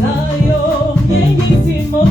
Zayo, yengi simo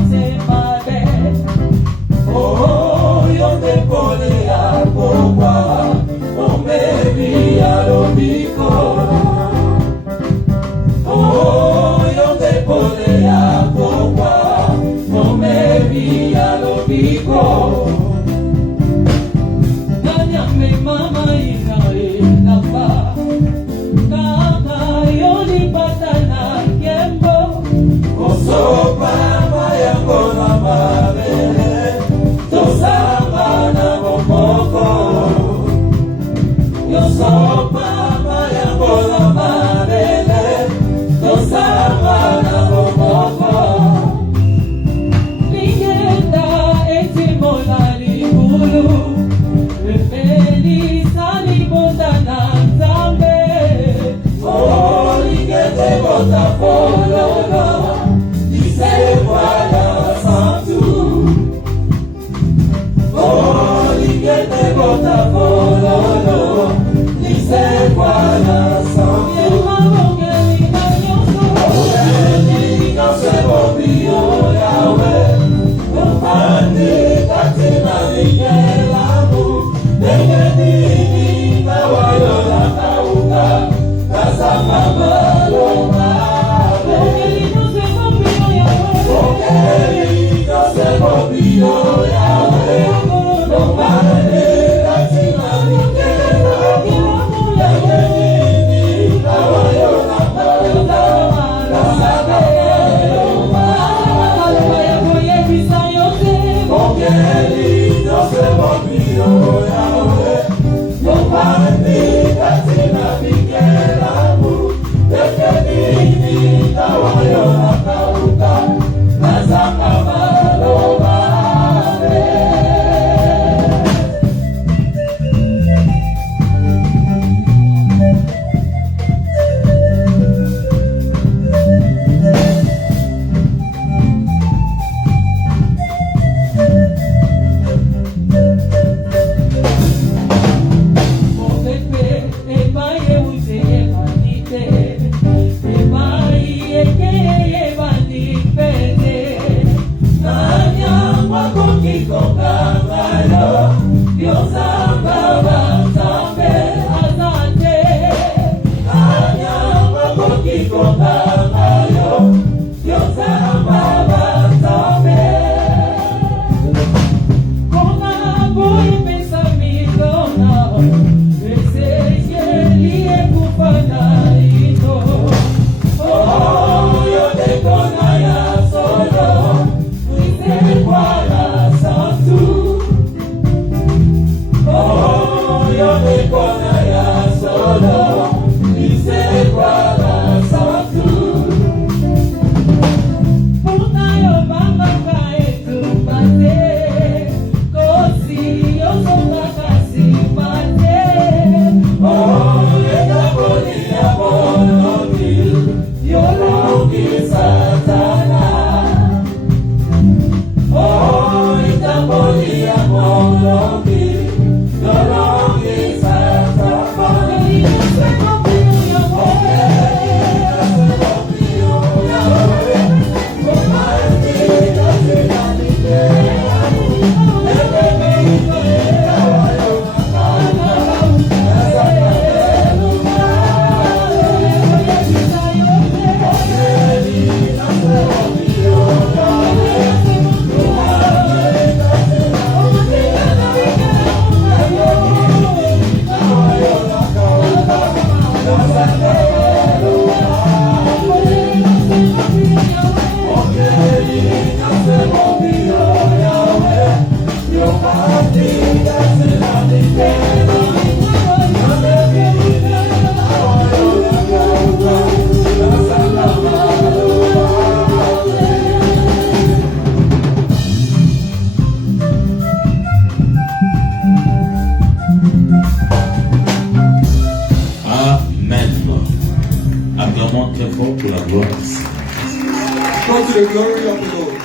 to the glory of the Lord.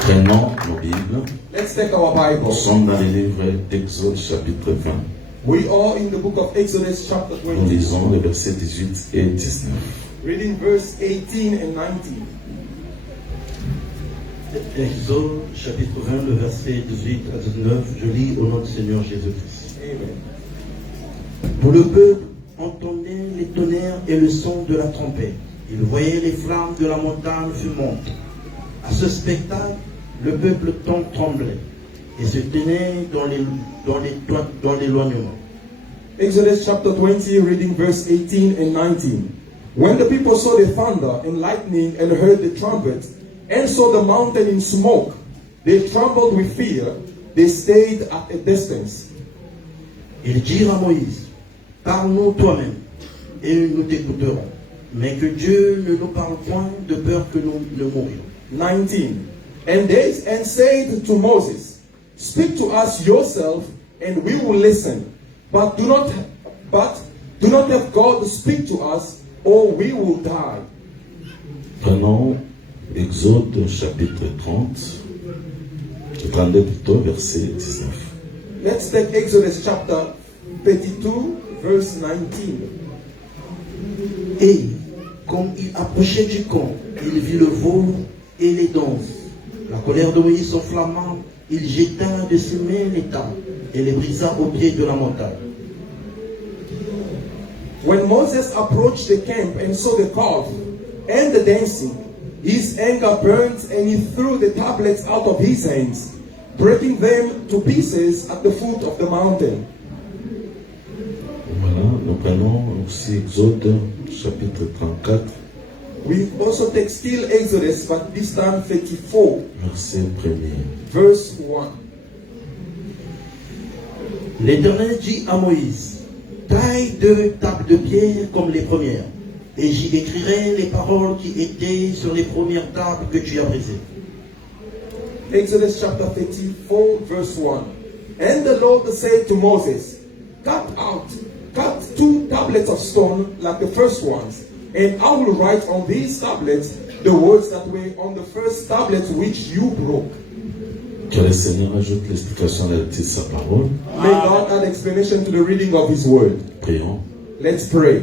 Prenons nos Bibles. Let's take our Bible. Nous sommes dans le livre d'Exode chapitre 20. We are in the book of Exodus chapter Nous 20. lisons les versets 18 et 19. Reading verse 18 and 19. Exode chapitre 20, le verset 18 à 19, je lis au nom du Seigneur Jésus-Christ. Amen. Tout le peuple entendait les tonnerres et le son de la trompette. Il voyait les flammes de la montagne fumantes. À ce spectacle, le peuple tremblait et se tenait dans l'éloignement. Exodus chapter 20, reading verse 18 and 19. When the people saw the thunder and lightning and heard the trumpet and saw the mountain in smoke, they trembled with fear. They stayed at a distance. Ils dirent à Moïse, parle-nous toi-même et nous t'écouterons. Mais que Dieu ne nous parle point de peur que nous ne mourions. 19. And they said to Moses, speak to us yourself and we will listen. But do not have God speak to us or we will die. Prenons Exode chapitre 30, 32 plutôt, verset 19. Let's take Exodus chapter 32, verse 19. Et, comme il approchait du camp, il vit le veau et les danses. La colère de Moïse s'enflamma, il jeta de ses mains les tables et les brisa au pied de la montagne. When Moses approached the camp and saw the calf and the dancing, his anger burned and he threw the tablets out of his hands, breaking them to pieces at the foot of the mountain. Voilà, nous prenons aussi Exode chapitre 34, We also take still Exodus, but this time 34, verset 1er. verse 1. L'Éternel dit à Moïse, taille 2 tables de pierre comme les premières, et j'y écrirai les paroles qui étaient sur les premières tables que tu as brisées. Exodus chapter 34, verse 1. And the Lord said to Moses, cut 2 tablets of stone like the first ones, and I will write on these tablets the words that were on the first tablets which you broke. Que le Seigneur ajoute l'explication à la lecture de sa parole. May God add explanation to the reading of His word. Prions. Let's pray.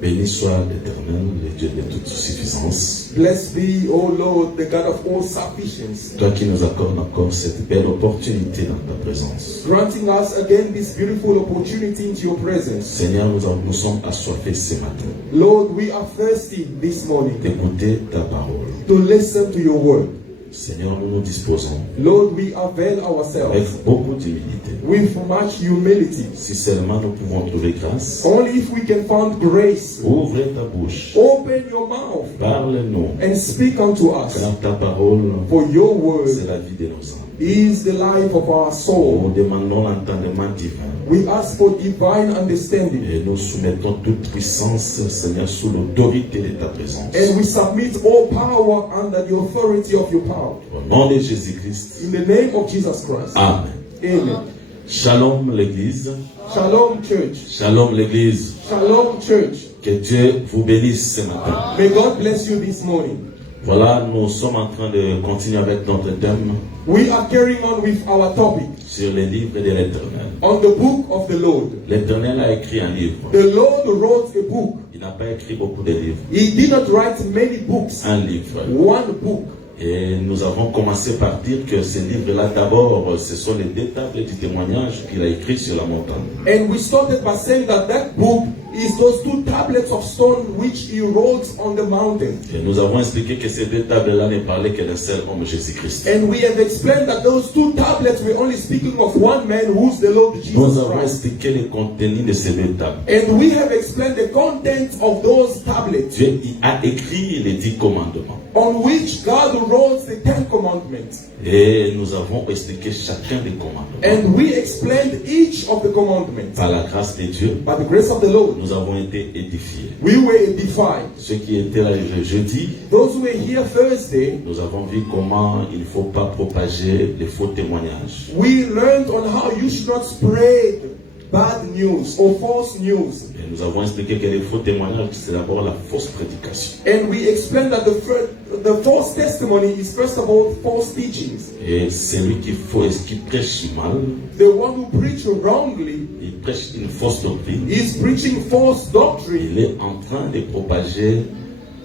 Béni soit l'Éternel, le Dieu de toute suffisance. Blessed be, O Lord, the God of all sufficiency, Toi qui nous accordes encore cette belle opportunité dans ta présence. granting us again this beautiful opportunity into your presence. Seigneur, nous sommes assoiffés ce matin Lord, we are thirsty this morning d'écouter ta parole. to listen to your word. Seigneur, nous nous disposons Lord, we avail avec ourselves beaucoup d'humilité. with much humility. Si seulement nous pouvons trouver grâce, Only if we can find grace, ouvre ta bouche, open your mouth parle-nous, and speak unto us. car ta parole, For your c'est word la vie de nos âmes. is the life of our Nous soul. demandons l'entendement divin We ask for divine understanding et nous soumettons toute puissance, Seigneur, sous l'autorité de ta présence. and we submit all power under the authority of your power. Au nom de Jésus-Christ, In the name of Jesus Christ. Amen. Amen. Shalom l'Église, Shalom, church. shalom l'Église. Shalom, church. Que Dieu vous bénisse ce matin. May God bless you this morning. Voilà, nous sommes en train de continuer avec notre thème We are carrying on with our topic sur les livres de l'Éternel. on the book of the Lord. L'Éternel a écrit un livre. The Lord wrote a book. Il n'a pas écrit beaucoup de livres. He did not write many books. Un livre. One book. Et nous avons commencé par dire que ce livre-là, d'abord, ce sont les 2 tables du témoignage qu'il a écrit sur la montagne. And we started by saying that that book is those 2 tablets of stone which he wrote on the mountain. Et nous avons expliqué que ces 2 tables-là ne parlaient que d'un seul homme, Jésus-Christ. And we have explained that those 2 tablets were only speaking of one man who's the Lord Nous Jesus avons Christ. expliqué le contenu de ces 2 tables. And we have explained the content of those tablets Dieu a écrit les 10 commandements. on which God wrote the 10 commandments. Et nous avons expliqué chacun des commandements. And we explained each of the commandments. Par la grâce de Dieu, By the grace of the Lord, nous avons été édifiés. we were edified. Ceux qui étaient là le jeudi, Those who were here Thursday, nous avons vu comment il ne faut pas propager les faux témoignages. we learned on how you should not spread bad news or false news. Et nous avons expliqué que les faux témoignages, c'est d'abord la fausse prédication. And we explained that the false testimony is first of all false teachings. Et celui qui prêche mal, The one who preach wrongly il prêche une fausse doctrine. is preaching false doctrine. Il est en train de propager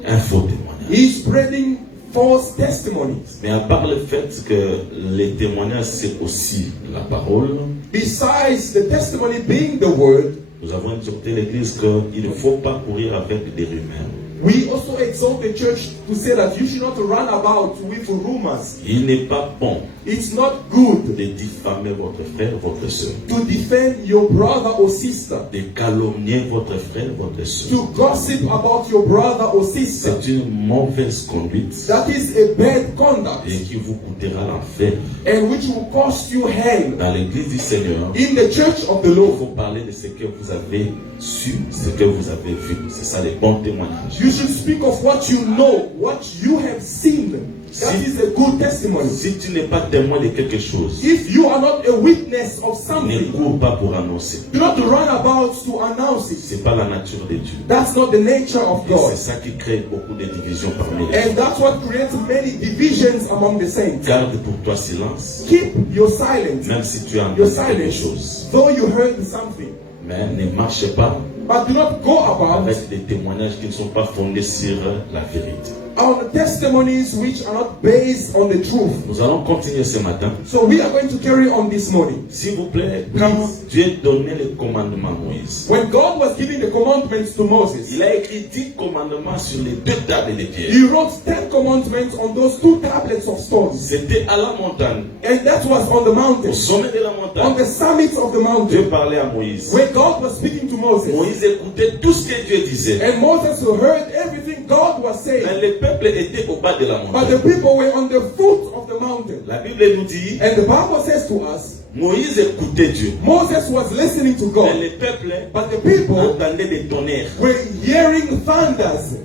un faux témoignage. He's spreading false testimonies. Mais à part le fait que les témoignages, c'est aussi la parole, Besides the testimony being the word, nous avons exhorté l'Église qu'il ne faut pas courir avec des rumeurs. we also exhort the church to say that you should not run about with rumors. Il n'est pas bon It's not good de diffamer votre frère, votre soeur, to defend your brother or sister, de calomnier votre frère, votre soeur. to gossip about your brother or sister. C'est une mauvaise conduite That is a bad conduct et qui vous coûtera l'enfer. and which will cost you hell. Dans l'Église du Seigneur, In the church of the il Lord, faut parler de ce que vous avez su, ce que vous avez vu. C'est ça les bons témoignages. you should speak of what you know, what you have seen. That is a good testimony. Si tu n'es pas témoin de quelque chose, If you are not a witness of ne something, cours pas pour annoncer. do not run about to announce it. C'est pas la nature de Dieu. That's not the nature of Et God. c'est ça qui crée beaucoup de divisions parmi les gens. And that's what creates many divisions among the saints. Garde pour toi silence, Keep your silence, même si tu as your entendu quelque silence, chose. though you heard something. Mais ne marche pas But do not go about avec des témoignages qui ne sont pas fondés sur la vérité. on testimonies which are not based on the truth. Nous allons continuer ce matin. So we are going to carry on this morning. S'il vous plaît, quand Dieu donnait le commandement à Moïse, When God was giving the commandments to Moses, il a écrit 10 commandements sur les 2 tables de pierre. he wrote 10 commandments on those 2 tablets of stones. C'était à la montagne, And that was on the au mountain, sommet de la on montagne. the summit of the Dieu mountain, parlait à Moïse. where God was speaking to Moses. Moïse écoutait tout ce que Dieu disait. And Moses heard everything God was saying. Mais le peuple était au bas de la But montagne. the people were on the foot of the mountain. La Bible nous dit, And the Bible says to us, Moïse écoutait Dieu. Moses was listening to Mais God. le peuple But the people entendait des tonnerres. were hearing thunders.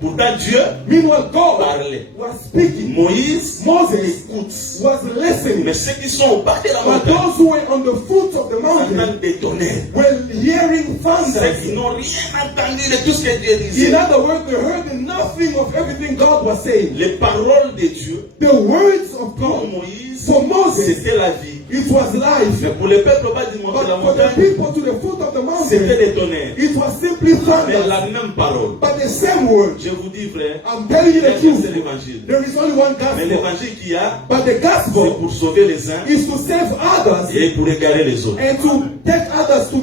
Pourtant Dieu Meanwhile, God parlait. was speaking. Moïse Moses écoute. was listening. Mais ceux qui sont au bas de la But montagne those who were on the foot of the mountain entendent des tonnerres. were hearing Ceux qui thunders. n'ont rien entendu de tout ce que Dieu In disait. other words, they heard nothing of everything God was saying. Les paroles de Dieu The words of pour God Moïse, for Moses, c'était la vie. it was life. Mais pour le peuple au bas du mont But de la for the montagne, people to the foot of the c'était mountain, des tonnerres. it was simply Mais thunder. la même parole. But the same word. Je vous dis, frère, I'm telling you the c'est truth. l'évangile. There is only one Mais gospel. l'évangile qu'il y a, But the c'est gospel pour sauver les uns is to save others et pour égarer les autres. and to take others to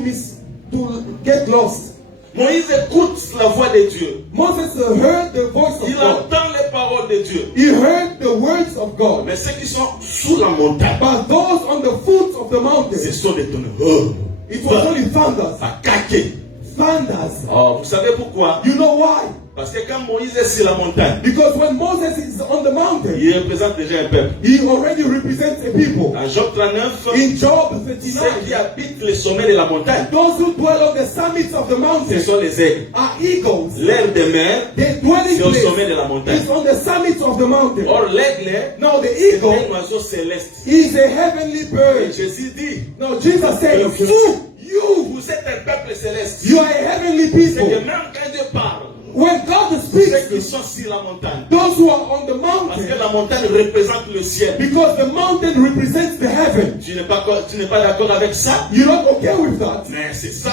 get lost. Moïse écoute la voix de Dieu. Moses heard the voice Il of God. entend les paroles de Dieu. He heard the words of God. Mais ceux qui sont sous la montagne, But those on the foot of the ce mountain, sont des tonnerres. Oh, it was only thunders. ça caquait. Thunders. Oh, vous savez pourquoi? You know why? Parce que quand Moïse est sur la montagne, Because when Moses is on the mountain, il représente déjà un peuple. he already represents a people. En Job 39, In Job ceux qui 39, habitent les sommets de la montagne, those who dwell on the summits of the ce mountain sont les aigles. are eagles. L'air de mer, Their dwelling c'est au sommet place de la montagne. is on the summit of the mountain. Or, l'aigle, Now the c'est eagle un oiseau céleste. is a heavenly Et bird. Jésus dit, Now Jesus says, vous êtes un peuple céleste. you are a heavenly C'est que people. même quand Dieu parle, When God ceux qui speaks, sont sur la montagne, those who are on the parce que mountain, la montagne représente le ciel. because the mountain represents the heaven. Tu n'es pas d'accord avec ça? You're not okay with that. Mais c'est ça.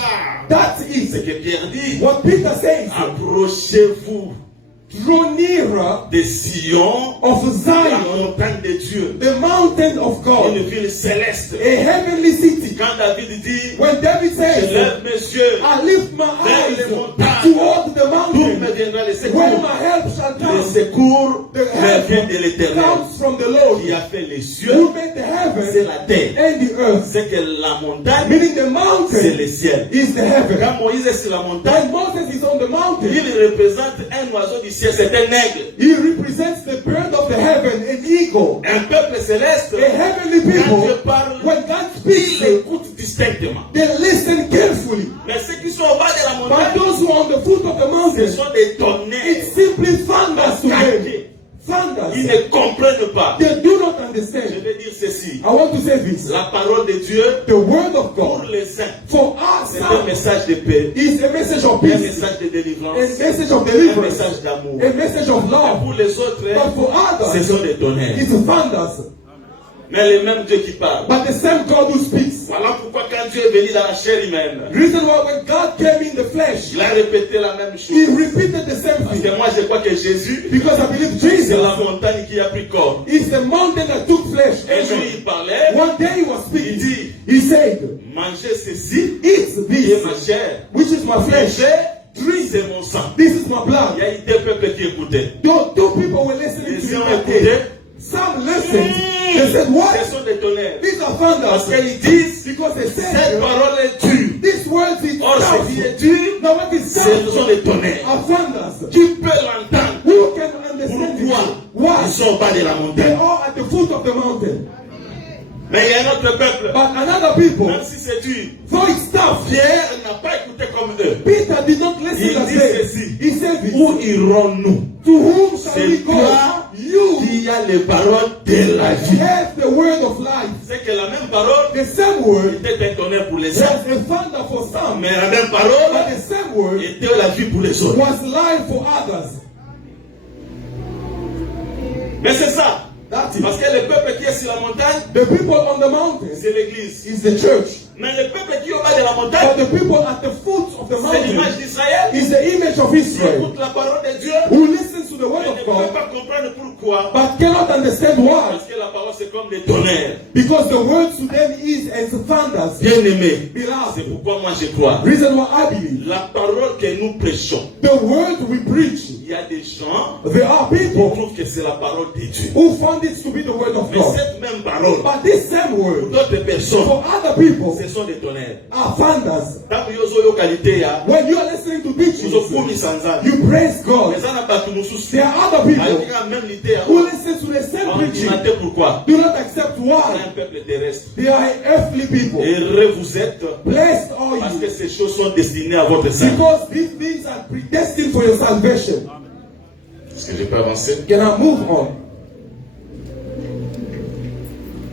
That C'est is que Pierre dit, what Peter says. approchez-vous Draw nearer de Sion, of la Zion, montagne de Dieu, the mountain of une God, ville céleste. a heavenly city. Quand David dit, When David je says, lève mes yeux, I lift my eyes toward the d'où me mountain, viendra le where secours? my help shall Le come. secours The me vient help de l'Éternel, comes from the Lord, qui a fait les who cieux, made the c'est heaven la terre. and the earth. C'est que la montagne, Meaning the c'est mountain le ciel. is the heaven. Quand Moïse est sur la montagne, When Moses is on the mountain, il représente un oiseau du ciel, c'est un aigle. he represents the bird of the heaven, an eagle. Un peuple céleste, A heavenly quand Dieu people, parle, when God il speaks, écoute distinctement. they listen carefully. Mais ceux qui sont au bas de la But montagne, those who are on the foot of the ce mountain, sont des tonnerres. it simply thunders to them. Ils Thunders. ne comprennent pas. They do not Mais understand. Je vais dire ceci. I want to say this. La parole de Dieu, The word of pour God les saints, for us c'est un message de paix, is a message of un peace, message de délivrance, a message of un deliverance, message d'amour. a message of Et love. pour les autres, But for ce others, sont des tonnerres. it's thunders. Mais le même Dieu qui parle. But the same God who speaks. Voilà pourquoi quand Dieu est venu dans la chair humaine, Reason why when God came in the flesh, il a répété la même He chose. repeated the same Parce thing. que moi je crois que Jésus, Because I believe c'est Jesus la montagne qui a pris corps. is the mountain that took flesh. Un jour il parlait, One day he was il speaking. dit, He said, mangez ceci, eat qui est ma this, chair. which is my flesh. Drink, c'est mon sang. This is my Il blood. y a eu deux peuples qui écoutaient. Two people were listening Les to him uns that écoutaient. day. Some listened. They said, what? Ce sont des tonnerres. These are Parce thunders. qu'ils disent, Because they cette said, parole est dure. this word is Or, ce qui est powerful. dur, Now what is ce sont powerful des tonnerres. are thunders. Tu peux l'entendre. Who can understand Pourquoi? it? Why? Ils sont au bas de la They montagne. are at the foot of the mountain. Mais il y a un autre peuple. But another people, Même si c'est dur, though it's tough, Pierre n'a pas écouté comme eux. Peter did not listen Il that dit day. ceci. He said this. Où irons-nous? To whom shall we C'est go? toi You qui as les paroles de la vie. have the word of life. C'est que la même parole The same word était un tonnerre pour les was uns. a thunder for some, Mais la même but parole the same word était la vie pour les autres. was life for others. Mais c'est ça. That's it. Parce que le peuple qui est sur la montagne, The people on the mountain c'est l'église. is the church, Mais le peuple qui est au bas de la but montagne, the people at the foot of the c'est l'image mountain d'Israël. is the image of Qui Israel, écoute la parole de Dieu, who listens to the mais word ne of peut God, pas comprendre pourquoi. but cannot understand why. Parce que la parole c'est comme des tonnerres. Because the word to them is as thunders. Bien aimé, c'est Beloved, pourquoi moi je crois. reason why I believe La parole que nous prêchons, the word we preach, il y a des gens there are qui people trouvent que c'est la parole de Dieu. who found it to be the word of Mais God. cette même parole, But this same pour word, d'autres personnes, for other people, ce sont des tonnerres. are thunders. Tant que yozo yo qualité ya, When you are listening to teachings, vous okumi sanza. you praise God. Mais ça n'a pas tout nous souci. There are other people Ayoka même l'idée ya. who listen to the same On preaching, dit pourquoi? do not accept On est why. un peuple terrestre. They are earthly people. Heureux vous êtes Blessed are parce you, que ces choses sont destinées à votre salut. because these things are predestined for your salvation. Est-ce que je peux avancer? Can I move on?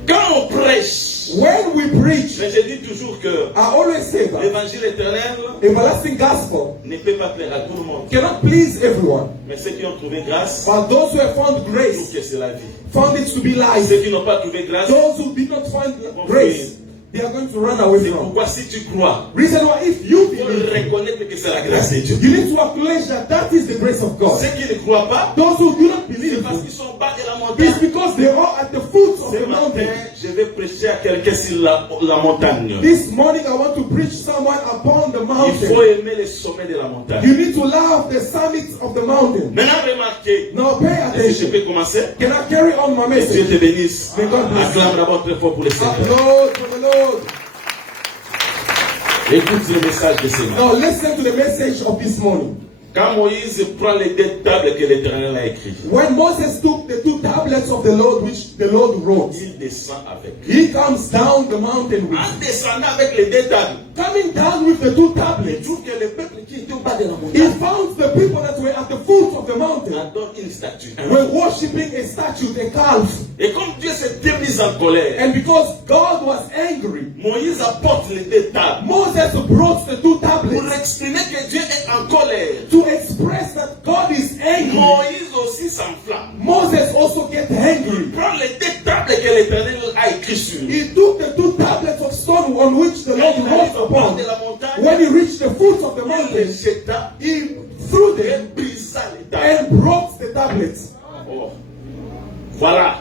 Quand on prêche, When we preach, mais je dis toujours que I always say that l'évangile éternel everlasting gospel ne peut pas plaire à tout le monde. cannot please everyone. Mais ceux qui ont trouvé grâce, But those who have found trouvent grace, que c'est la vie. found it to be life. Ceux qui n'ont pas trouvé grâce, Those who did not find grace, they are going to run away c'est from. pourquoi si tu crois, Reason why, if you il faut believe, reconnaître que c'est la grâce de Dieu. you need to acknowledge that that is the grace of God. Ceux qui ne croient pas, Those who do not c'est believe, parce qu'ils sont bas de la it's montagne. because they are at the foot of Ce the matin, mountain. je vais prêcher à quelqu'un sur la montagne. This morning, I want to preach someone upon the Il faut mountain. aimer les sommets de la montagne. You need to love the summits of the mountain. Maintenant, remarquez, Now pay est-ce que je attention. peux commencer? Can I carry on my Que Dieu message? te bénisse. May God bless you. Acclame d'abord très fort pour le Seigneur. Lord for the Lord. Écoute le message de ce matin. Now listen to the message of this morning. Quand Moïse prend les deux tables que l'Éternel a écrites, When Moses took the two tablets of the Lord, which the Lord wrote, il descend avec. he comes down the mountain with. En descendant avec les deux tables, Coming down with the two il tablets, trouve que le peuple qui était au bas de la he montagne found the people that were at the foot of the mountain adore une statue. were worshipping a statue, a calf. Et comme Dieu s'était mis en colère, And because God was angry, Moïse apporte les deux tables Moses brought the two pour tablets exprimer que Dieu est en colère. to express that God is angry. Moïse aussi s'enflamme. Moses also get angry. Prend les deux tables que l'Éternel a écrites sur. He took the two tablets of stone on which the Lord Quand il arrive wrote au bas upon. de la montagne, When he reached the foot of the il les mountain, jeta he threw et them brisa les tables. and broke the tablets. Oh. Voilà.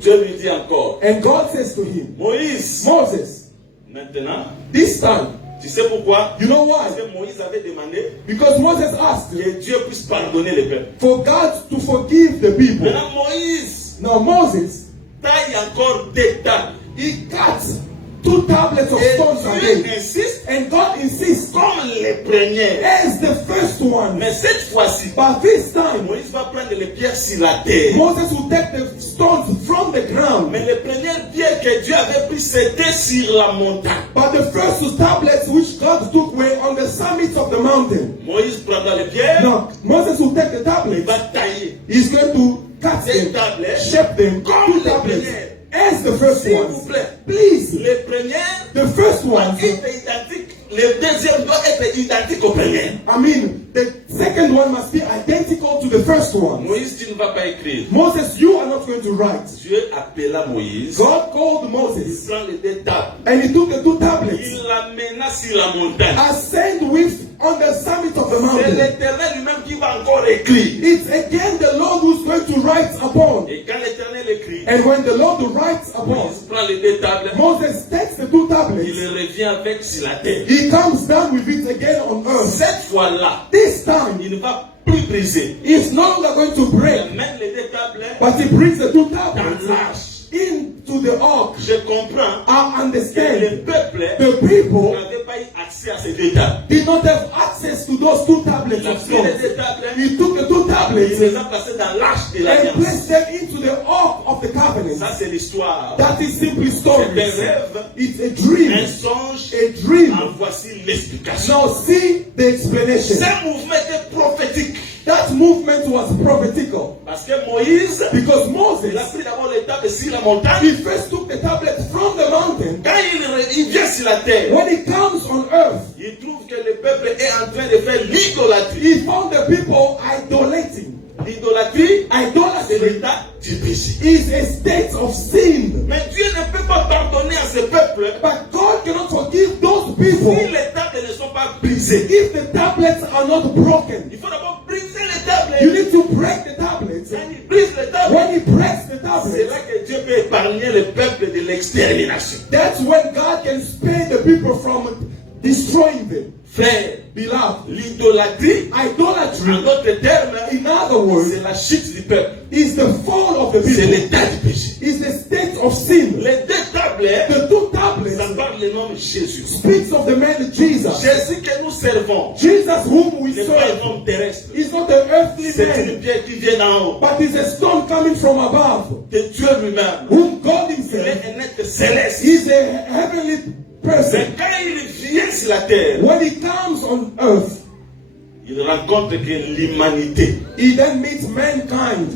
Dieu lui dit encore, And God says to him, Moïse, Moses, maintenant, this time, tu sais pourquoi? you know Parce why? que Moïse avait demandé Because Moses asked que Dieu puisse pardonner les peuples. for God to forgive the people. Maintenant, Moïse Now Moses, taille encore des tables. he cut two tablets of Et stones Dieu again. insiste And God insists, comme les premiers. as the first one. Mais cette fois-ci, But this time, Moïse va prendre les pierres sur la terre. Moses will take the stones from the ground. Mais les premières pierres que Dieu avait prises, c'était sur la montagne. But the first two tablets which God took were on the summits of the mountain. Moïse prendra les pierres, Now, Moses will take the il tablets. va tailler. He's going to cut cut des them, tablettes shape them, comme two les tablets, premières. as the first S'il vous ones. plaît. Please, Les premières the first doivent ones, être identiques. Les deuxièmes doivent être identiques aux premières. I mean, the second one must be identical to the first one. Moïse, tu ne vas pas écrire. Moses, you are not going to write. Dieu appela Moïse. God called Il Moses, prend les deux tables. and he took the two tablets, Il l'amena sur la montagne. ascend with on the summit of the C'est mountain. l'Éternel lui-même qui va encore écrire. It's again the Lord who's going to write upon. Et quand l'Éternel écrit, And when the Lord writes upon, Moïse prend les deux tables. Moses takes the two Il tablets. revient avec sur la terre. He comes down with it again on earth. Cette fois-là, This time, il ne va plus briser. he's no longer going to Il break, amène les deux tables but he brings the two dans tablets l'arche. into the ark. Je comprends I que le understand peuple the people n'avait pas eu accès à ces deux tables. did not have access to those two tablets Il a of pris les stones. deux tables, He took the two il tablets les a placés dans l'arche de and l'alliance. placed them into the ark of the covenant. Ça, c'est l'histoire. That is simply C'est stories. un rêve, It's a un dream. songe. A dream. En voici l'explication. Now see the explanation. Ce mouvement était prophétique. That movement was prophetical. Parce que Moïse, Because il a Moses, pris d'abord les tables sur la montagne. he first took the tablet from the mountain. Quand il vient sur la terre, When he comes on earth, il trouve que le peuple est en train de faire l'idolâtrie. he found the people idolating. L'idolâtrie, c'est Idolatry l'état du péché. is a state of sin. Mais Dieu ne peut pas pardonner à ce peuple But God cannot forgive those si people les tables ne sont pas brisées. if the tablets are not broken. Il faut d'abord briser les tables. You need to break the tablets. Quand il brise les tables, When he breaks the c'est tablets, là que Dieu peut épargner le peuple de l'extermination. that's when God can spare the people from destroying them. Frère, Beloved, l'idolâtrie, en idolatry, d'autres termes, in other words, c'est la chute du peuple. is the fall of the C'est people. l'état du péché. Is the state of sin. Les deux tables, The two tablets ça parle le nom de Jésus. speaks of the man Jesus. Jésus que nous servons Jesus whom we n'est pas un serve homme terrestre. is not an earthly C'est une man, pierre qui vient d'en haut. but is a stone coming from above, Que Dieu lui-même, whom God il himself est un être céleste. is a heavenly person. Mais quand il vient sur la terre, When he comes on earth, il rencontre que l'humanité he then meets mankind,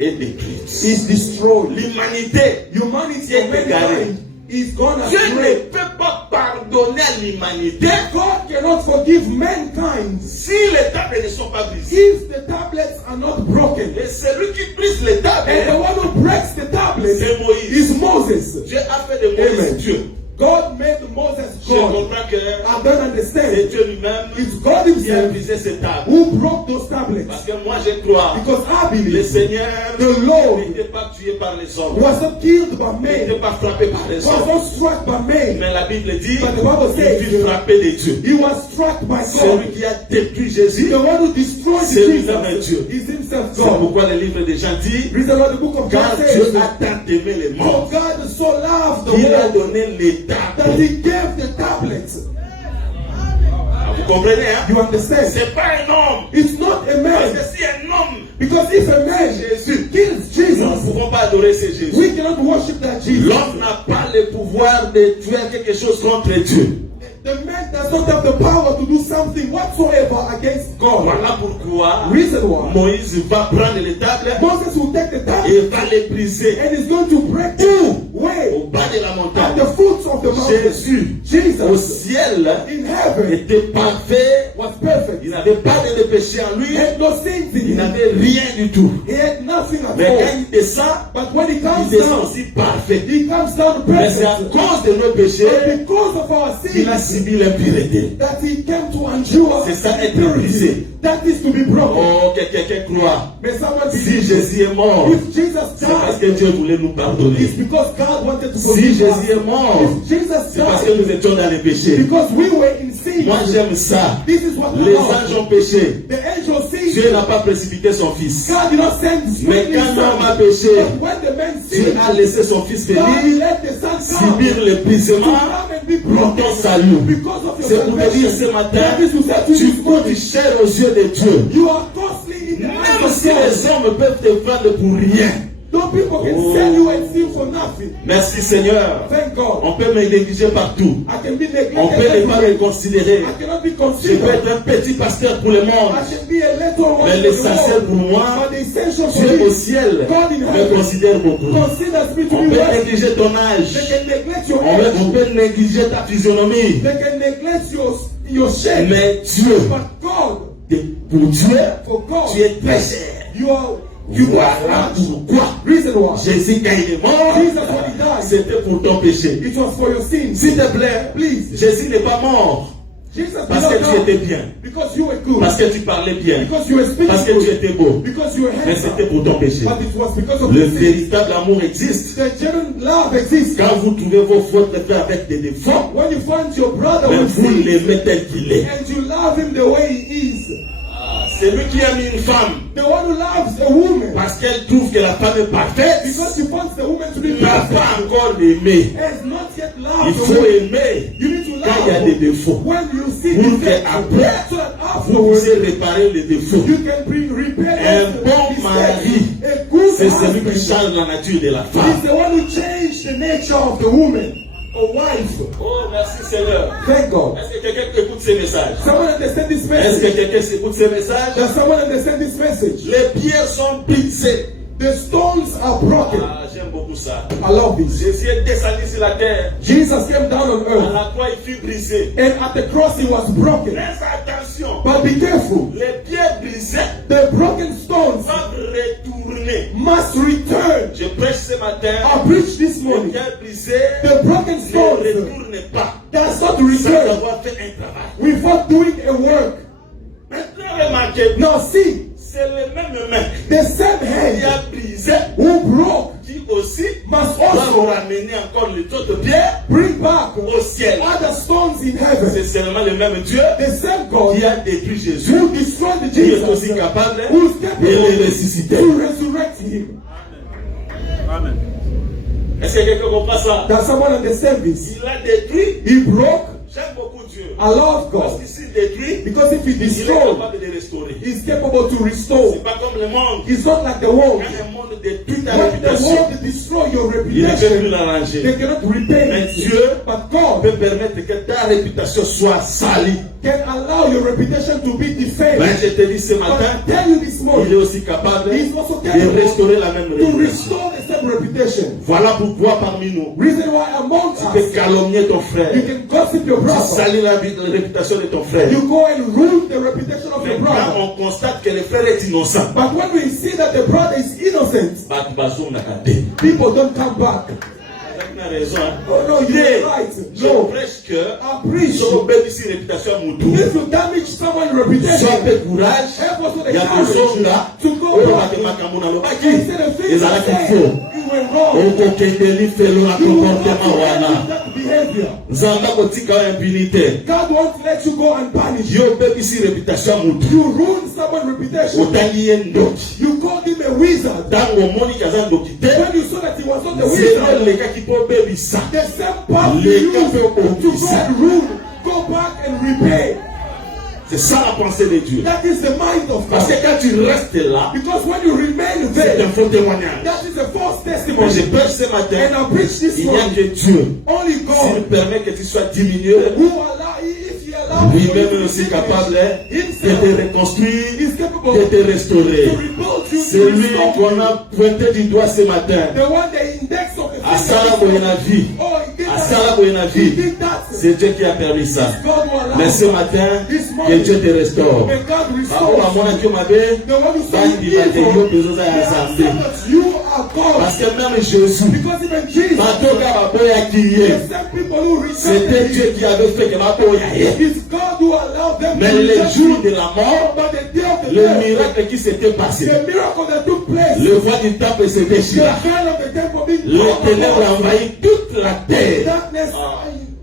est détruite. is destroyed. L'humanité, Humanity and mankind is gone Dieu ne astray. peut pas pardonner à l'humanité God cannot forgive mankind si les tables ne sont pas brisées. if the tablets are not broken. Et celui qui brise les tables, And the one who breaks the tablets c'est Moïse. is Moses. Dieu a fait de Moïse Amen. Dieu. God made Moses Je God. comprends que I don't c'est understand. Dieu lui-même It's God qui a himself brisé ces tables. who broke those tablets. Parce que moi je crois Because I le believe Seigneur the Lord n'était pas tué par les hommes, was not killed by n'était men, pas frappé par les was hommes. not struck by men, Mais la Bible dit but the Bible qu'il says fut frappé de Dieu. he was struck by Celui God. qui a détruit Jésus, The one who destroyed c'est lui-même un Jesus Dieu. is himself C'est God. pourquoi le livre des gens dit Reason why the book of car God Dieu says, a tant aimé les for morts God so loved the qu'il a world donné les that tables. he gave the tablets. Ah, vous comprenez, hein? You understand? C'est pas un homme. It's not a Parce man. que si un homme, Because if a man Jésus, kills nous ne Jesus, pouvons pas adorer ce Jésus. we cannot worship that Jesus. L'homme n'a pas le pouvoir de faire quelque chose contre Dieu. The man does not have the power to do something whatsoever against God. Voilà pourquoi Reason why Moïse va prendre les tables Moses will take the et tablet va les briser and is going to break them au way bas de la at montagne. the foot of the mountain. Jésus, au Jesus ciel, in heaven était parfait. was perfect. Il n'avait pas de péché en lui. He had no sins in Il him. n'avait rien du tout. He had nothing at Mais quand all. il descend, But when he il comes descend down, aussi parfait. he comes down Mais c'est à perfect. cause de nos péchés And because of our qu'il a sins, subi l'impureté. that he came to endure C'est ça, être impurity. brisé. That is to be broken. Oh, que quelqu'un croit. May someone Si believe Jésus est mort, if Jesus c'est parce que died, Dieu voulait nous pardonner. it's because God wanted to Si forgive Jésus est us. mort, If Jesus c'est parce que died, nous étions dans les péchés. because we were in sin. Moi, j'aime ça. This is what Les I love. anges ont péché. The angel sees. Dieu n'a pas précipité son fils. God did not send his Mais only quand l'homme a son. péché, But when the man Dieu sinned, a laissé son fils God venir let the son come subir to l'épuisement come and be pour ton broken salut. because of your C'est pour te dire salvation. ce matin, That is to say to tu this coûtes morning, cher aux yeux de Dieu. you are costly in the eyes Même of si God. les hommes peuvent te vendre pour rien, No people can sell you and steal for nothing. Merci Seigneur. Thank God. On peut me négliger partout. I can be neglected. On peut ne pas me considérer. I cannot be Je peux considered. être un petit pasteur pour le monde. I can be a little one. Mais in the l'essentiel world. pour moi, But the essential for Dieu au me, ciel God in me heaven considère beaucoup. considers me to On be peut worthy. négliger ton âge. They can neglect your On age. peut négliger ta physionomie. They can neglect your shape. Mais Dieu, But God, pour Dieu, for God, tu es très cher. you are Voilà pourquoi reason why. Jésus, quand il est mort, Jesus, when he died, c'était pour ton péché. it was for your sins. S'il te plaît, Please. Jésus n'est pas mort Jesus parce did que not tu die étais bien, because you were good, parce que tu parlais bien, because you were parce que tu speaking good, étais beau. because you were Mais c'était handsome. pour ton péché. But it was because of Le your sins. véritable amour existe. The genuine love exists. Quand vous trouvez votre frère avec des défauts, When you find your brother mais with vous sins l'aimez tel qu'il est. and you love him the way he is, C'est lui qui aime une femme the one who loves a woman parce qu'elle trouve que la femme est parfaite. because she wants the woman to be Il n'a perfect, pas encore aimé. has not yet Il loved the faut woman. aimer You need to quand il y a des love défauts. when you see Pour defects, qu'après, so that vous afterwards puissiez réparer les défauts. you can repair Un those bon mistakes. mari, A good c'est celui qui husband change la nature de la is femme. the one who changed the nature of the woman, a wife. Oh, merci Seigneur. Thank God. Est-ce que quelqu'un écoute ces messages? Someone understand this Est-ce message? que quelqu'un écoute ces messages? Does someone understand this message? Les pierres sont brisées. The stones are broken. Ah, j'aime beaucoup ça. I love this. Jésus est descendu sur la terre. Jesus came down on À earth, la croix, il fut brisé. and at the cross he was broken. Mais attention, But be careful. les pierres brisées The broken stones doivent retourner. must return. Je prêche ce matin. I preached this Les morning. pierres brisées The broken ne stones retournent pas does not sans return avoir fait un travail. without doing a work. Maintenant, remarquez, Now see, c'est le même main the same qui hand a brisé, who broke qui aussi must doit also ramener encore les autres pierres bring back au ciel. other stones in heaven. C'est seulement le même Dieu The same God qui a détruit Jésus, who destroyed qui est aussi Jesus, capable who is de capable le ressusciter. to resurrect him. Amen. Est-ce que quelqu'un comprend ça? Does someone understand this? Il a détruit. He broke. J'aime beaucoup Dieu. I love Parce God que s'il détruit, because if he il est destroys, capable de restaurer. he's capable to restore. C'est pas comme le monde. He's not like the world. Quand le monde détruit ta When the réputation, world destroy your il ne peut plus reputation, l'arranger. they cannot repair Mais it. Dieu But God peut permettre que ta réputation soit salie. can allow your reputation to be Mais defaced. je te dis ce matin, But I tell you this il est morning, aussi capable he is also de capable restaurer la même to réputation. restore the same reputation. Voilà pourquoi parmi nous, Reason why among tu peux us, calomnier ton frère. you can gossip your Tu brother. salis la réputation de ton frère. You go and ruin the reputation of Mais your quand brother. on constate que le frère est innocent, But when we see that the brother is innocent, people don't come back. tu as raison. Hein? Oh no, Yeah. you're right. Je No, prêche que I preach. so bénéficie réputation à Moutou. If you damage someone's reputation, Sois peu courage. help us with Il y the a courage kusonga. to go Oyo back makambo na lobaki. and say the things Ezalaki you faux. said. You were wrong. Okokendeli felo na You will not comportement wana. do that behavior. Nzambe akotika yo impunité. God won't let you go unpunished. Yo obebisi réputation ya Moutou. You ruin someone's reputation. Otangi ye ndoki. You called him a wizard. Ntango omoniki aza ndoki te, When you saw that he was not a nzela wizard, elekaki mpo obebisa. the same path you Les used cas to peuvent go obéir. and ruin, go back and repay. C'est ça la pensée de Dieu. That is the mind of Parce que God. quand tu restes là, Because when you remain c'est there, un faux témoignage. that is a false Quand je testimony. prêche ce matin, And I preach this il n'y a morning. que Dieu. Only S'il God permet que tu sois diminué, who allow, if he allows you lui-même to est aussi be capable de himself te reconstruire, is capable de te to restaurer. rebuild you, C'est to lui restore qu'on you. a pointé du doigt ce matin. The one the index of the Asala Boyena vie. Oh, he did Asala that. Boyena He vie. did that. C'est Dieu qui a permis ça. God will allow. Mais ce matin, This que morning, Dieu te restaure. may God Bako restore. bamona ki mabe, The one who saw bandi you bate yo evil, besoin they ya accept nzambe. that you are God. Parce que même Jésus, Because even Jesus, batoka baboyaki ye. the same people who C'était rejected Dieu him, qui avait fait que baboya ye. it's God who allowed them Mais to le reject jour him. de la mort, But the day of the le death, miracle qui s'était passé, the miracle that took place, le voile du temple se the déchira. veil of the temple being Les torn ténèbres apart, envahissent toute la terre. darkness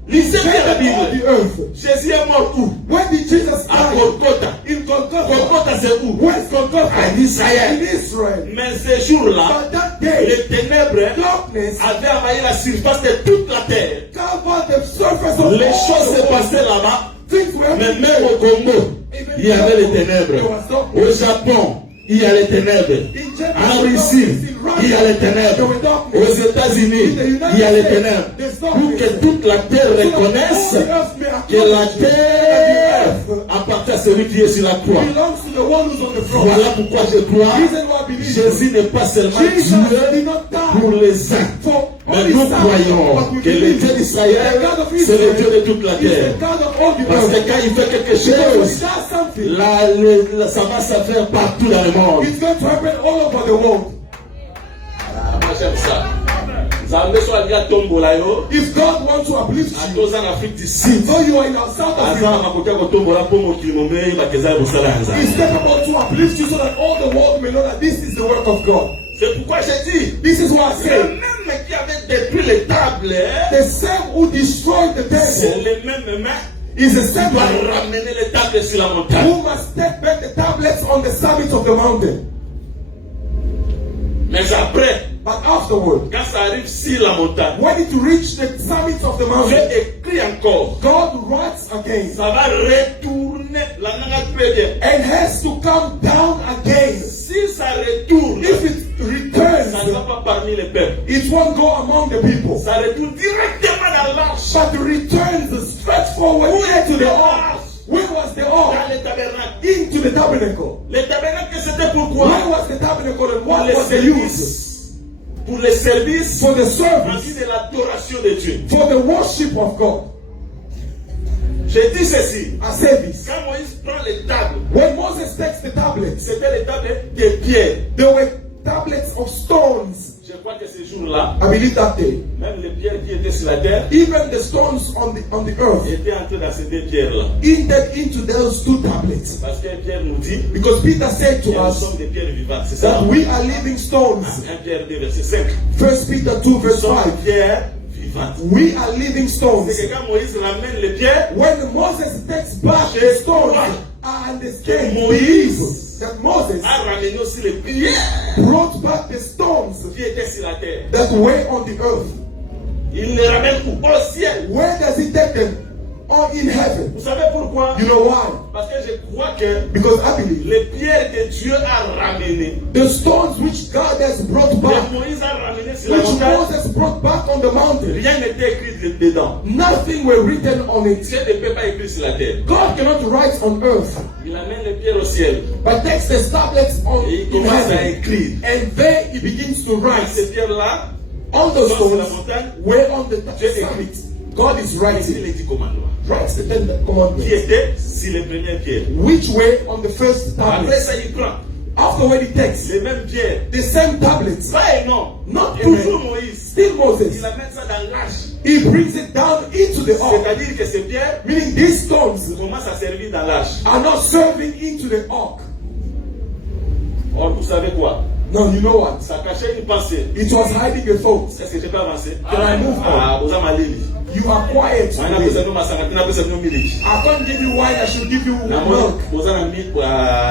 Lisez bien la all Bible. the earth. Jésus est mort où? When did Jesus À die? Golgotha. In Golgotha. Golgotha c'est où? Where's Golgotha? En Israël. In Israel. Mais ce jour-là, But that day, les ténèbres darkness avaient envahi la surface de toute la terre. covered the surface of Les all choses the se world. passaient là-bas. Things were Mais même au Congo, il y avait les ténèbres. Au Japon, il y a les ténèbres. En Russie, il y a les ténèbres. Aux États-Unis, il y a les ténèbres. Pour que toute la terre reconnaisse que la terre appartient à celui qui est sur la croix. Voilà pourquoi je crois Jésus n'est pas seulement Dieu pour les uns. Mais nous croyons que le Dieu d'Israël, c'est le Dieu de toute la terre. Parce que quand il fait quelque chose, ça va se faire partout dans le monde. It's going to happen all over the world. Moi j'aime ça. If God wants to uplift you, so you are in our South Africa, He's capable to uplift you so that all the world may know that this is the work of God. C'est pourquoi j'ai dit, This is why I le say, même qui avait détruit les tables, the same who destroyed the c'est temple le même is the qui same va one ramener les tables sur la montagne. who must take back the tablets on the summit of the mountain. Mais après, But afterward, quand ça arrive sur la montagne, when it reached the summit of the mountain, j'ai écrit encore. God writes again Ça va retourner la nangatpédia. and has to come down again. Si ça retourne, If it ça ne returns, va pas parmi les peuples. it won't go among the people, Ça retourne directement dans l'arche. but returns straight forward into the ark. Where was the Dans ark? les tabernacles. Into the tabernacle. Les tabernacles, c'était pourquoi? Where was the tabernacle and Pour what les was the use? services. Pour les services. For the En service, vue de l'adoration de Dieu. for the worship of God. J'ai dit ceci. A service. Quand Moïse prend les tables, When Moses takes the tablets, c'était les tables de pierre. there were tablets of stones. Je crois que ce jour-là, I believe that day. même les pierres qui étaient sur la terre Even the stones on the earth étaient entrées dans ces deux pierres-là. entered into those two tablets. Parce que Pierre nous dit Because Peter said que to nous us sommes des pierres vivantes. C'est ça. that we are living stones. 1 Pierre 2, verset 5. 1 Peter 2 Nous verse sommes 5. des pierres vivantes. We are living stones. C'est que quand Moïse ramène les pierres, When Moses takes back the stones, I understand, believe that Moses a ramené aussi les pierres brought back the stones qui étaient sur la terre. that were on the earth. Il les ramène où? Au ciel. Where does he take them? Or in heaven. Vous savez pourquoi? You know why? Parce que je crois que Because I believe les pierres que Dieu a ramenées, the stones which God has brought que back, Moïse a ramenées sur la which montagne, Moses brought back on the mountain, rien n'était écrit dedans. nothing were written on it. Dieu ne peut pas écrire sur la terre. God cannot write on earth, Il amène les pierres au ciel. but takes the tablets on Et il in commence à heaven, écrire. and there he begins to write. Ces pierres-là, On those sur la stones montagne, were on the Dieu summit. God is il writing, les 10 commandements. writes the 10 Qui commandments, étaient sur les premières pierres. which were on the first Après tablet. ça, il prend Afterward he takes les mêmes pierres. the same tablets, Pas et non. not Toujours Amen. Moïse. Still Moses. Il amène ça dans l'arche. He brings it down into the ark, C'est-à-dire que ces pierres meaning these stones commencent à servir dans l'arche. are not serving into the ark. Or, vous savez quoi? Now you know what? Ça cachait une pensée. It was hiding a thought. Est-ce que je peux avancer? Can I move on? Vous avez malili. You are quiet Mwana pesa today. no masanga, tina pesa no miliki. I can't give you wine, I should give you Na milk. mona, boza na miliki,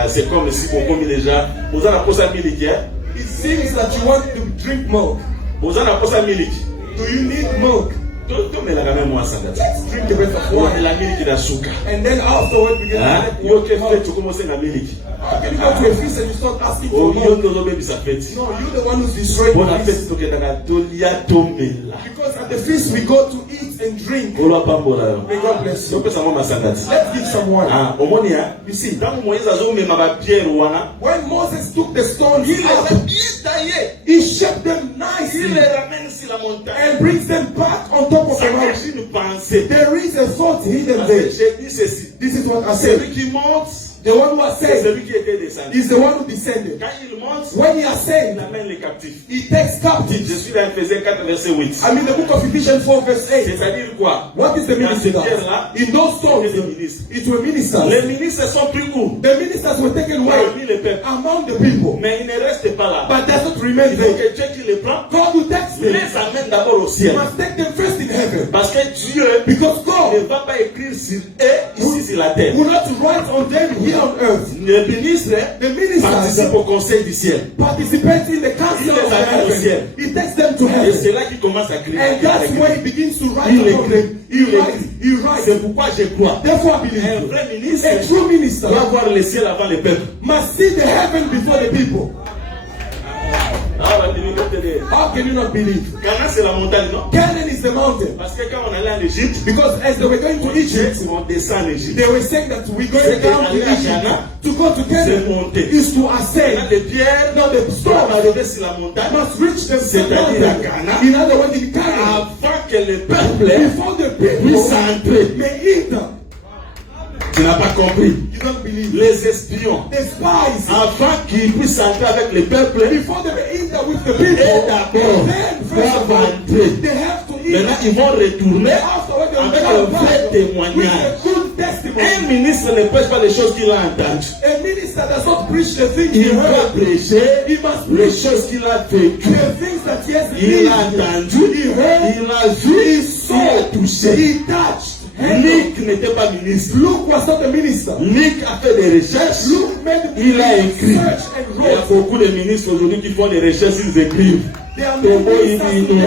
c'est comme si on commis déjà. Boza na posa miliki, hein? It seems that you want to drink milk. Boza na posa miliki. Do you need milk? To mela kama mwa sanga. Drink the rest of Kwa wine. la miliki na suka. And then afterward we get Hein? to Yo ke milk. fait tu commences na miliki. How can you go to a feast and you start asking for Oh, yo milk? ndo baby sa fête. No, you're the one who's destroying Bona the fête feast. to kenda na tolia tomela. Because at the feast we go to eat and drink. Olo pambola yo. May God bless you. Yo pesa mwa masanga. Let's give some wine. Ah, omoni ya. You see, tangu Moïse azomema ba pierre wana, When Moses took the stones il les a out, bien taillés. he shaped them Il nicely les ramène sur la montagne. and brings them back on top of Ça the mountain. cache une pensée. There is a thought hidden Parce que there. j'ai dit ceci. This is what I said. Celui qui monte, The one who has c'est said celui qui était descendu. is the one who descended. Quand il monte, When he has il said, amène les captifs. he takes Je captives. suis dans Ephésiens 4, verset 8. I'm in the book of Ephesians 4 verse 8. C'est-à-dire quoi? What is the Dans ministry ces that? pierres-là, In those stones, c'était des ministres. it were ministers. Les ministres sont pris où? The ministers were taken away Parmi les peuples. among the people. Mais ils ne restent pas là. But does not remain Il faut there. que Dieu qui les prend, God who takes them, les amène d'abord au he ciel. must take them first in heaven. Parce que Dieu Because ne God va pas écrire sur eux ici sur la terre. will not write on them here on earth. Le ministre The ministers participe au conseil du ciel. participate in the council of heaven. He takes them to Et heaven. c'est là qu'il commence à crier. And that's where he begins to write Il upon écrit. them. He Il writes, écrit. he writes. C'est pourquoi je crois. Therefore, I Un believe. vrai ministre A true minister doit voir le ciel avant le peuple. must see the heaven before the people. How can you not believe? Canaan, c'est la montagne, non? Canaan is the mountain. Parce que quand on allait en Égypte, Because as they were going to Egypt, on descend en Égypte. they were saying that we're going down to Egypt. To go to C'est Canaan monter. is to Quand ascend. les pierres Now the doivent stone arriver sur la montagne must reach the C'est-à-dire à mountain. Canaan. In other words, in Canaan, avant que le peuple before the people puisse entrer. may enter. Tu n'as pas compris. You don't believe. Les espions, The spies, avant qu'ils puissent entrer avec le peuple, before they may enter with the people, et d'abord then first of doivent all, entrer. they have to Maintenant, enter. ils vont retourner Afterwards, they will avec come un vrai back with témoignage. a good testimony. Un ministre ne prêche pas les choses qu'il a entendues. A minister does not preach the things he Il doit heard. prêcher He must les preach choses qu'il a vécues. the things that he has Il a lived. entendu, He heard. il a vu, He il saw. a touché. He touched. handled. Luc n'était pas ministre. Luke was not a minister. Luc a fait des recherches. Luke made Il a écrit. research and Il y a wrote. beaucoup de ministres aujourd'hui qui font des recherches, ils écrivent. They are Togo, making il dit non.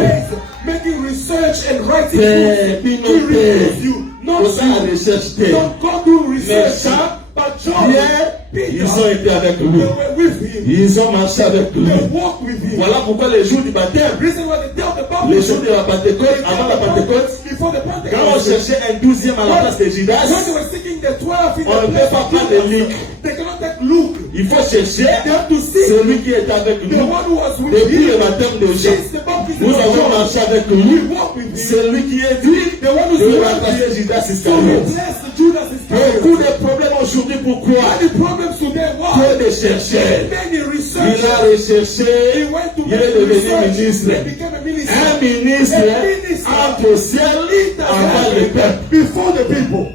making research and writing Père, books. Pino, He Père. reads you, not Pour ça, la you. recherche terre. Don't go do research, Mais but John, Pierre, Peter, ils ont été avec they lui. were with him. Ils ont marché avec lui. They walked with him. Voilà pourquoi les jours du baptême, Reason why they tell the les Bible, jours de la Pentecôte, avant la Pentecôte, before the quand on Pentecost, cherchait un 12e à la place de Judas, when they were seeking the 12 in on ne the peut place pas of prendre de Judas, Luc. they cannot take Luke. Il faut chercher They have to seek celui qui est avec the nous. one who was with Depuis le him. baptême de Jean, Since the baptism nous of avons John, marché avec we lui. walk with him. Celui qui est dit The one who's de with remplacer him. Judas So Iscariot. replace Judas Iscariot. Beaucoup de problèmes aujourd'hui, pourquoi? The problems today Peu were de chercheurs. many Il research. a recherché, He went to il est make devenu research. ministre. He became a minister. Un ministre A minister. entre au ciel avant le peuple. Before the people.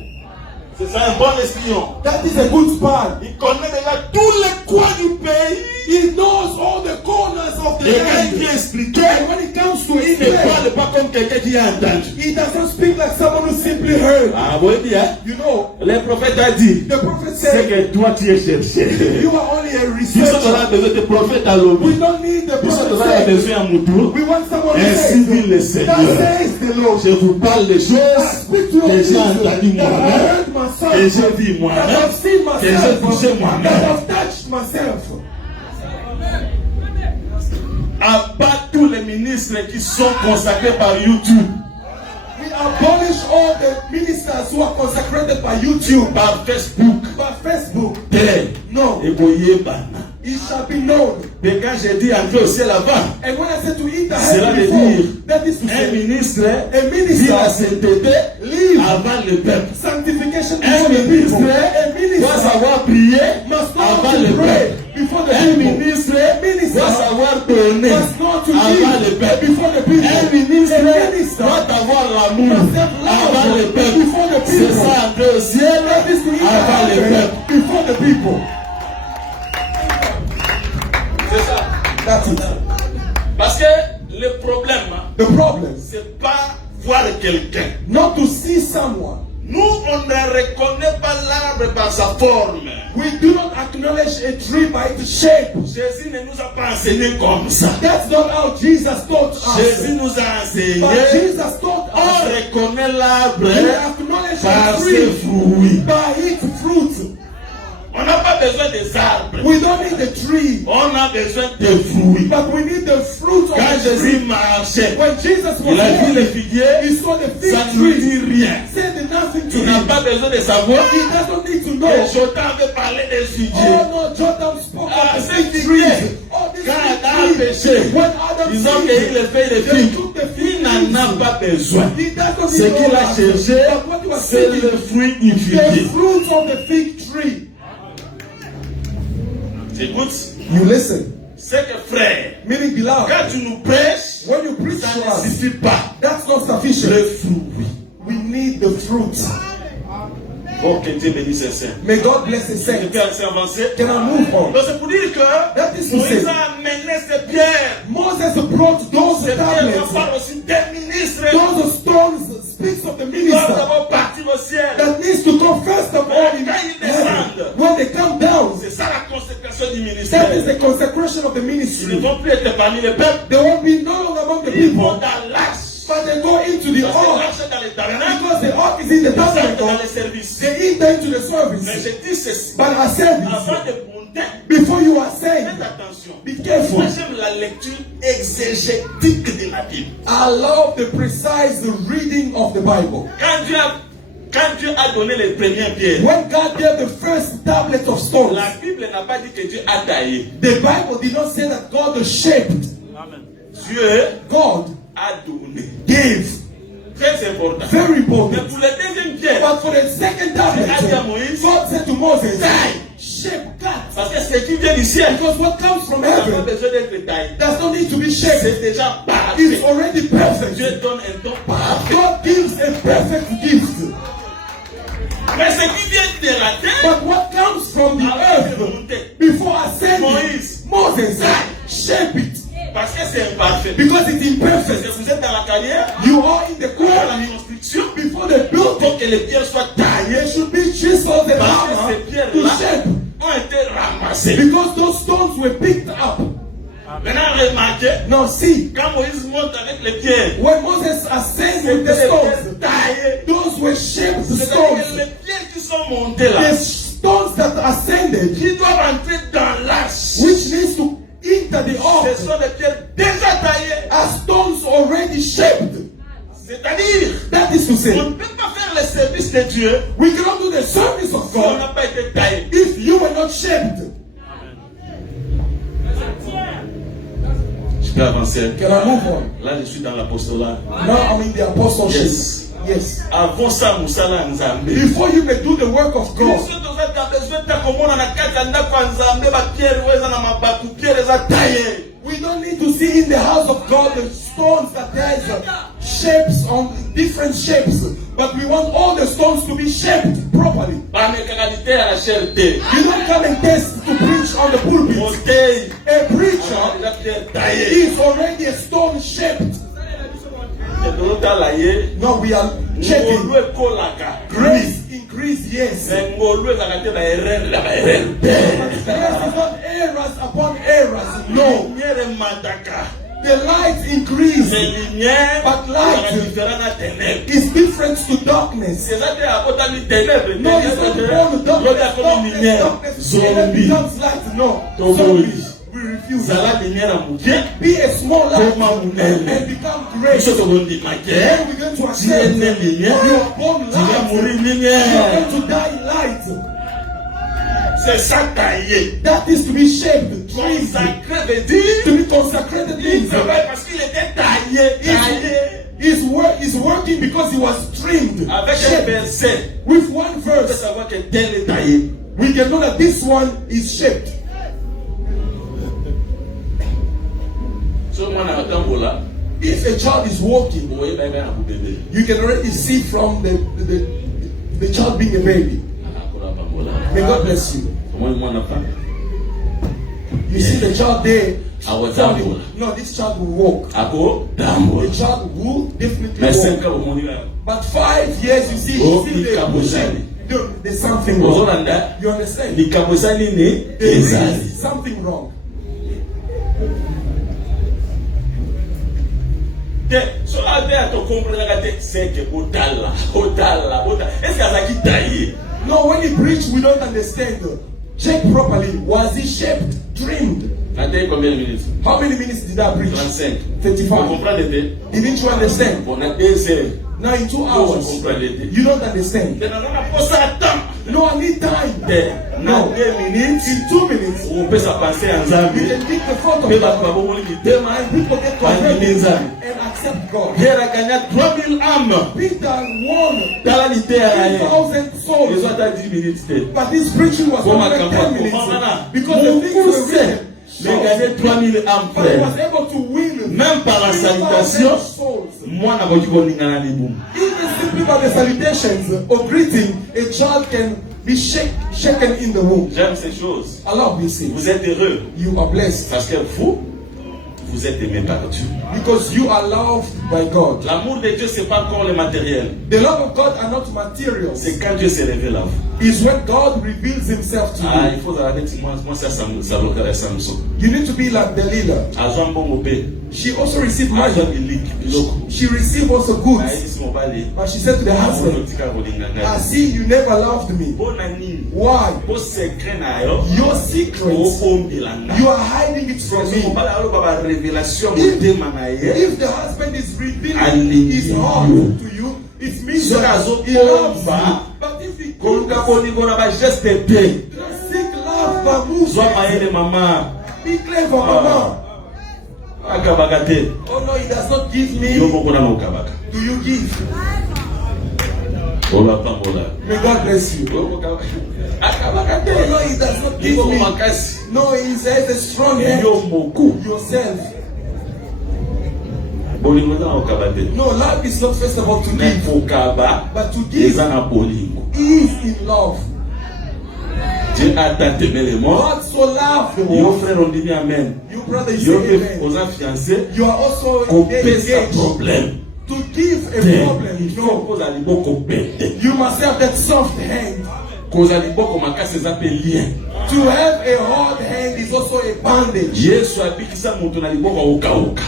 C'est ça un bon espion. That is a good spy. Il connaît déjà tous les coins du pays. He knows all the corners of the Et quand il land. vient expliquer, And when it comes to il ne Israel, parle pas comme quelqu'un qui a entendu. he doesn't speak like someone who simply heard. Ah oui, bien. You know, Le prophète a dit, the prophet c'est said, que toi tu es cherché. you are only a Ils sont researcher. là besoin de prophètes à We l'objet. don't need the Ils sont prophet là saying. besoin à Moutou. We want someone who Ainsi dit le says, that Seigneur. says the Lord. Je vous parle des I choses speak to que your j'ai entendues that I moi-même, heard myself, que j'ai vu that moi-même, I've seen que j'ai myself, touché that moi-même. I've touched myself. Abat tous les ministres qui sont consacrés par YouTube, We abolish all the ministers who are consecrated by YouTube, par Facebook, by Facebook. Tel, No, et Boyebana. it shall be known. Et quand j'ai dit entrer au ciel avant, And when I said to eat the cela heaven veut before, dire that is to un say, ministre a vit la minister sainteté live avant le peuple. sanctification Un before the ministre people. A doit minister savoir prier must know avant how le to pray peuple. before the Un people. ministre minister doit savoir donner must know how to avant le give peuple. before the people. Un ministre A minister doit avoir l'amour must have love avant le peuple. before the C'est people. ça, entrer au ciel That is to eat the avant le heaven peuple. before the people. C'est ça. That's it. Parce que le problème, The problem c'est pas voir quelqu'un. not to see someone. Nous, on ne reconnaît pas l'arbre par sa forme. We do not acknowledge a tree by its shape. Jésus ne nous a pas enseigné comme ça. That's not how Jesus taught Jésus us. nous a enseigné. But Jesus taught On us reconnaît l'arbre to acknowledge par a ses tree fruits. by its fruit. On n'a pas besoin des arbres. We don't need the tree, On a besoin des fruits. but we need the fruit of Quand the Jésus tree. marchait, When Jesus was il a vu les walking, figuiers, he saw the fig ça ne nous tree. dit rien. Said nothing to Tu n'as him. pas besoin de savoir. He doesn't need to know. Et Jotam avait parlé des figuiers. Oh no, Jotham spoke Ah, of the ces fig figuiers, trees. Oh, this quand fig Adam a tree. péché, When Adam ils ont cueilli les feuilles de they figues. took the fig Il n'en a trees. pas besoin. He doesn't Ce need qu'il a all that. cherché, But what he was c'est seeking, le fruit du the figuier. fruit of the fig tree. Écoute, You listen, c'est que frère, meaning beloved, quand tu nous prêches, when you preach ça to ne us, suffit pas. that's not sufficient. Le fruit. We need the fruit. Oh, que Dieu bénisse ses saints. May God bless His Je saints. peux assez avancer. Can I move on? Donc c'est pour dire que That is to Moïse say, a amené ces pierres. Moses brought those Ces pierres tablets. parlent aussi des ministres. Those stones speaks of the Ils doivent minister d'abord partir au ciel. that needs to come first of all in Quand ils heaven. descendent, When they come down, c'est ça la consécration du that ministère. is the consecration of the Ils ne ministry. vont plus être parmi les peuples. They won't be no longer among the Ils vont people. dans l'axe But they go into the Parce que ark. l'arche est dans le tabernacle. Because the ark is in the Ils entrent dans tabernacle. le service. They enter into the Mais service. je dis ceci. But I said Avant this. de monter, Before you are saying, faites attention. be careful. Moi, j'aime la lecture exégétique de la Bible. I love the precise reading of the Bible. Quand Dieu a donné les premières pierres, When God gave the first tablet of stones, la Bible n'a pas dit que Dieu a taillé. the Bible did not say that God shaped. Dieu God a donné. gave. Très important. Very Mais important. pour la deuxième pierre, But for the second tablet, Il a dit à Moïse, God said to Moses, taille. shape, cut. Parce que ce qui vient du ciel, Because what comes from n'a pas heaven besoin d'être taillé. does not need to be shaped. C'est déjà parfait. It's already perfect. Dieu donne un don parfait. God gives a perfect gift. Mais ce qui vient de la terre, But what comes from the avant de earth, monter, before ascending, Moïse. Moses, shape it. parce que c'est imparfait. Because it's Parce que imperfect. vous êtes dans la carrière, You are in the pour la quarry construction, before the building. pour que les pierres soient taillées, There should be chisels and parce que hammer ces to pierres-là shape. ont été ramassées. Because those stones were picked up. Maintenant, remarquez, Now see, quand Moïse monte avec les pierres, when Moses ascended c'était with the les stones, pierres taillées. those were shaped C'est-à-dire que stones. les pierres qui sont montées là, The stones that ascended, qui doivent entrer dans l'arche, which needs to enter the ark, ce sont des pierres déjà taillées. are stones already shaped. C'est-à-dire, That is to on say, ne peut pas faire le service de Dieu we cannot do the service of si on n'a God pas été taillé. if you were not shaped. Je peux avancer. Can I move on? Là, je suis dans l'apostolat. Now I'm in the apostleship. Yes. Yes. Avant ça, Moussala Nzambe. Before you may do the work of God, Biso tozata besoin ta komona na kati ya ndako ya Nzambe ba pierre weza na mabaku pierre eza taillé. we don't need to see in the house of God the stones that has shapes on different shapes, but we want all the stones to be shaped properly. Ba mécanalité à la chair te. You don't come and test to preach on the pulpit. Montée. A preacher La pierre taillée. is already a stone shaped. Et de l'autre là, No, we are checking. ngolu ekolaka. Grace increase, yes. Mais ngolu ezaka te ba erreur la ba erreur te. Yes, it's not errors upon errors. No. Lumière mataka. The light increase Mais lumière But light ezaka différent na ténèbres. is different to darkness. C'est ça que abotami ténèbres. No, it's not born with darkness. Darkness Zombie. becomes light. No. Zombie. Zombies. We refuse. Zala lumière à moutier. Be a small light Koma munene. and become great. Biso tokondima ke. Then we're going to accept Tiene that you lumière. are born Tu vas light. mourir You are lumière. going to die light. C'est ça taillé. That is to be shaped, trained, Consacré veut dire. to be consecrated Il means travaille parce qu'il était taillé. Taillé. is working because he was trimmed, Avec un shaped. verset. With one On peut verse, savoir que tel est taillé. we can know that this one is shaped. So mwana watambola. If a child is walking, Oye bébé na bébé. you can already see from the child being a baby. Akola pambola. May God bless you. Comment mwana pa? You see the child there. Awatambola. No, this child will walk. Ako The tambola. child will definitely Mais 5 walk. ans au monde là. But 5 years, you see, Oh, still there ikabosani. pushing. There's something wrong. Ozolanda. You understand? Likabosani ni There ezali. is something wrong. So ade ato comprendre kate c'est que otala. Est-ce que ça qui taillé? No, when he preached, we don't understand. Check properly. Was he shaped, trimmed? Attends combien de minutes? How many minutes did I preach? 35. 35. Vous comprenez? Didn't you understand? On a 2 heures. Now in 2 hours, you don't understand. Mais on a pas ça temps. No, I need time. Dans No. 2 minutes, In 2 minutes, on peut sa penser en you Zambie. can pick the photo Mais bah and bon on dit demain. people get converted and accept God. Pierre a gagné 3000 âmes. Peter won Dans la littérature. 3,000 Ils souls. ont à 10 minutes. But this preaching was Comment only 10 minutes because the things were written. Mais gagné 3000 âmes, But he was frère. able to win Même par la 3,000 salutation, souls. moi n'a pas dit qu'on y a un liboum. Even simply by the salutations or greeting, a child can be shaken in the womb. J'aime ces choses. Allah be saved. Vous êtes heureux You are blessed parce que vous êtes aimé par Dieu. because you are loved by God. L'amour de Dieu, c'est pas encore le matériel. The love of God are not materials. C'est quand Dieu se révèle à vous. is when God reveals himself to Ah, you. il faut arrêter. Moi, ça bloque Samson. You need to be like Delilah. Azwa mbongo pe. She also received Azwa money. biliki biloko. She received also goods. Aisi mobali. But she said to the husband, Onotika kolinga I ngai. see you never loved me. Bona nini? Why? Po secret na yo. Your secrets, Okombela nga. you are hiding it from me. Mobali alo baba revelation motema na ye. If the husband is revealing Hallelujah. his heart to you, it means that he loves you. But if he Koluka goes bolingo na ba geste pe. seek love by moves, Zwa mayele mama. be clever, mama. Akabaka te. Oh no, he does not give Yo me. moko na okabaka. Do you give? Ola pambola. May God bless you. Akabaka te. Oh no, he does not give Yo me. makasi. No, he has a strong hand. Yo moko. Yourself. Bolingo na okabate. No, love is not first of all to Mais give, kokaba. but to give Eza na bolingo. is in love. Dieu a tant aimé le monde. God so loved the Yo world. frère on dit amen. You brother, you Yo say pe amen. oza fiancé. You are also Couper sa engaged. problème. To give a Il problem, faut no. koza liboko pete. You must have that soft hand. Koza liboko makasi eza pe lien. To have a hard hand is also a bondage. Yesu abikisa moto na liboko okauka.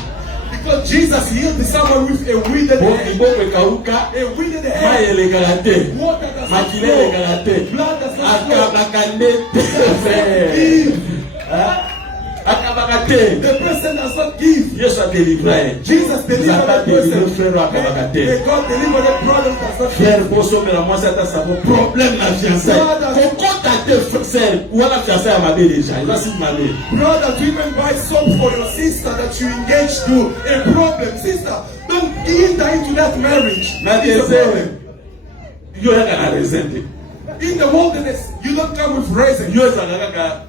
Because Jesus healed someone with a withered Po hand. liboko ekauka. A withered Mai hand. elekaka te. Water does not Makila flow. elekaka te. Blood does not flow. Akabaka nete. Give. Akabaka te. The person does not give. Yesu adelivra. Jesus delivered that person. frère akabaka te. May God deliver that brother that does not Frère give. bosomela mwasi ata sabo problème na fiançailles. Kokota te frère wala fiançailles ya mabe déjà. Eza si mabe. Brother, to even buy soap for your sister that you engaged to a problem. Sister, don't enter into that marriage. Na It's a problem. yo yaka na resente. In the wilderness, you don't come with raisin. Yo ezalaka kaka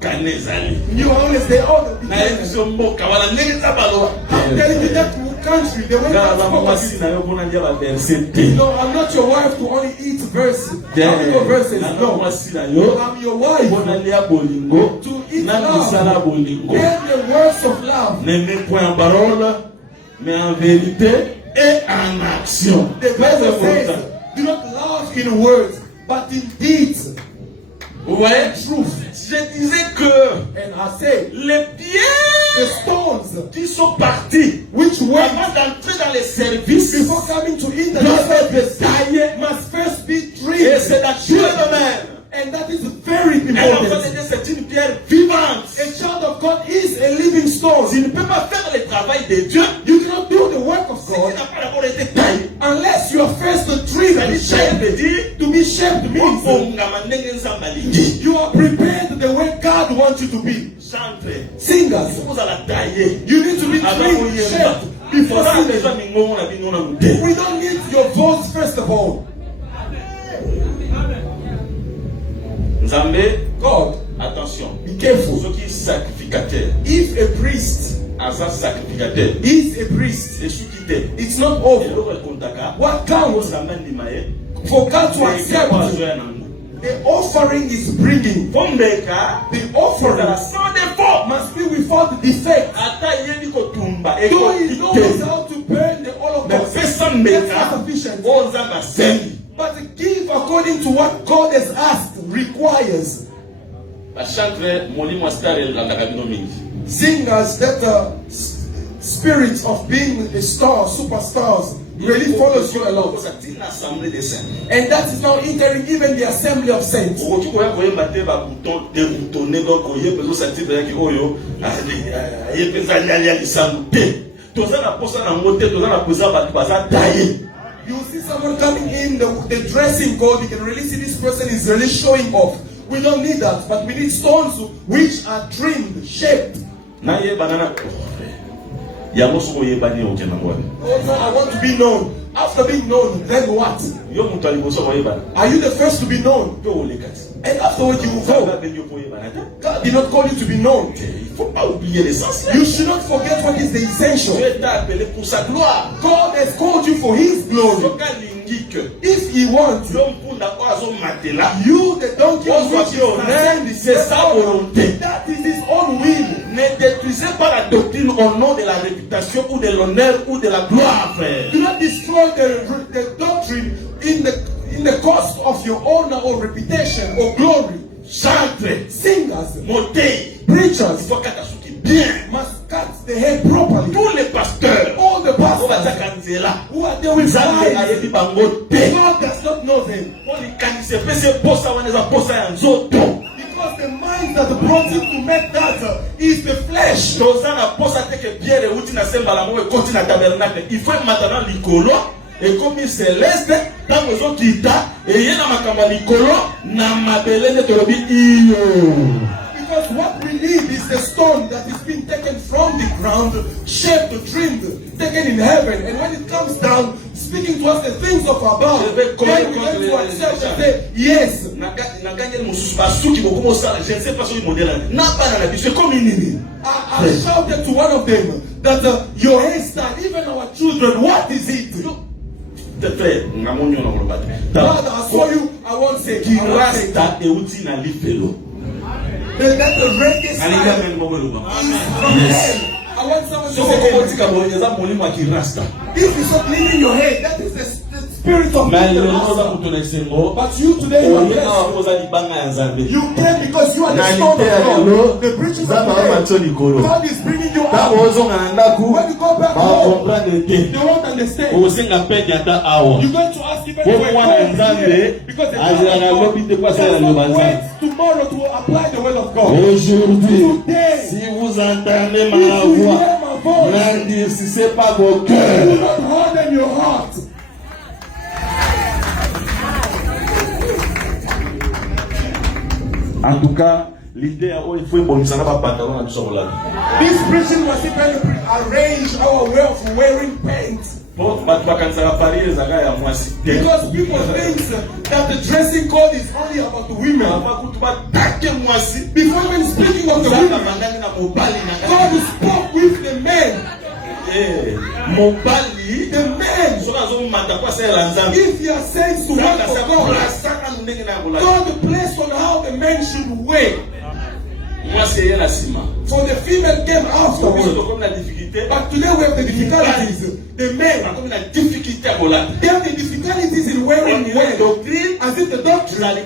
kane ezali. You are always there. All the Na ye biso mboka wala ndenge eza baloba. I'm telling you that country, the way Kala that's ba mwasi spoken. na yo mpona ndia ba verset te. No, I'm not your wife to only eat verses. Verses. Na No, mwasi na yo. I'm your wife Mpona lia bolingo. to eat Na misala love bolingo. and the words of love. N'aimez point en parole, mais en vérité et en action. The Très Bible says, important. do not love in words, but in deeds. Vous voyez? Truth. Je disais que And I say, les the pierres stones qui sont partis which went avant d'entrer dans les services before coming to eat the doivent être service taillés. must first be Et trimmed. c'est naturel de même. And that is very Un enfant de important. Dieu, c'est une pierre vivante. A child of God is a living stone. Tu ne peux pas faire le travail de Dieu You cannot do the work of si tu God n'as pas d'abord été taillé. unless you are first trimmed and C'est-à-dire, shaped. veut dire, To be shaped means obongama ndenge nzambe alingi. you are prepared the way God wants you to be. Chantre. Singers, Vous allez tailler. you need to be Avant trimmed, de shaped before singing. We don't need your voice first of all. Nzambe, God, attention. be careful. Ceux qui sacrificateur, If a priest asa sacrificateur, is a priest, et ceux qui t'aiment, it's not et over. l'autre est contaka, What counts Nzambe ndimaye, for God to et accept kwa zoya nangu. the offering is bringing. Fombeka, The kozala offering sans défaut. must be without defect. Ata yebi kotumba, Though he knows ekokite. how to burn the Mais Holocaust, pesa that's mbeka, not sufficient. o nzambe asengi. But give according to what God has asked, requires. Bachantre, molimo star elandaka bino mingi. Singers that spirit of being a star, superstars, really follows you a lot. Okosatina assemblée des saints. And that is now entering even the assembly of saints. okoki koya koyemba te babouton deboutonne donc oye mpenza osati yaki oyo aye mpenza aliali ya lisango te toza na posa nango te toza na posa bato baza taye. You see someone coming in, the dressing code, you can really see this person is really showing off. We don't need that, but we need stones which are trimmed, shaped. nayebana na yango soki oyebani okenda ngwani Oh no, I want to be known. After being known, then what? yo moto ya liboso koyebana Are you the first to be known? mpe oleka ti And afterwards you will nzambe go. abengi yo mpo oyebana te. God did not call you to be known. Il faut pas oublier l'essentiel. You should not forget what is the essential. Dieu t'a appelé pour sa gloire. God has called you for His glory. soki alingi ke If He wants, yo mpunda oyo azomatela you, the donkey, on which ozwaki honneur, c'est sa volonté. that is His own will. Ne détruisez pas la doctrine au nom de la réputation ou de l'honneur ou de la gloire, frère. Do not destroy the doctrine in the cost of your honor or reputation or glory, chantre, singers, montez, preachers il faut qu'à t'assurer bien. must cut the hair properly. Tous les pasteurs, All the on va pastors t'accuser là. who are there with Nzambe lies, ayebi bango te. God does not know them. Olikanise pese posa waneza posa ya nzoto. Because the mind that brought him to make that is the flesh. Toza na posa teke biere uti na semba la mwe koti na tabernacle. Il faut maintenant likolo et comme céleste tango zo kita et yena makamba likolo na mabele ne tolobi iyo. Because what we need is the stone that is being taken from the ground, shaped, trimmed, taken in heaven. And when it comes down, speaking to us the things of above, then we learn to accept and say, yes. Je ne sais pas sur le modèle. N'a pas la c'est comme une. I shouted to one of them that your hairstyle, even our children, what is it? Father, I saw you, I won't say. Kirasta e uti na lifelo. That the reggae style is from hell. I want someone to say, if you stop leaving your head, that is the spirit of God. But you today, you are blessed. You came because you are the stone of God. The bridges of God. God is bringing you out. When you go back home, they won't understand. You're going to ask even if we're because the waits tomorrow to apply the word of God. Today, si vous entendez if ma you voix, hear my voice, n'endurcissez pas vos do cœurs. not harden your heart. En tout cas, l'idée il faut bon ça n'a pas pantalon na biso là. This preaching was even arrange our way of wearing pants. Bon, Because people think that the dressing code is only about the women. Before even speaking of the women, God spoke with the men. The men, if you are saying to work for God, God placed on how the men should wear. For the female came afterwards. But today we have the difficulties. The men have the difficulties in wearing well. As if the doctrine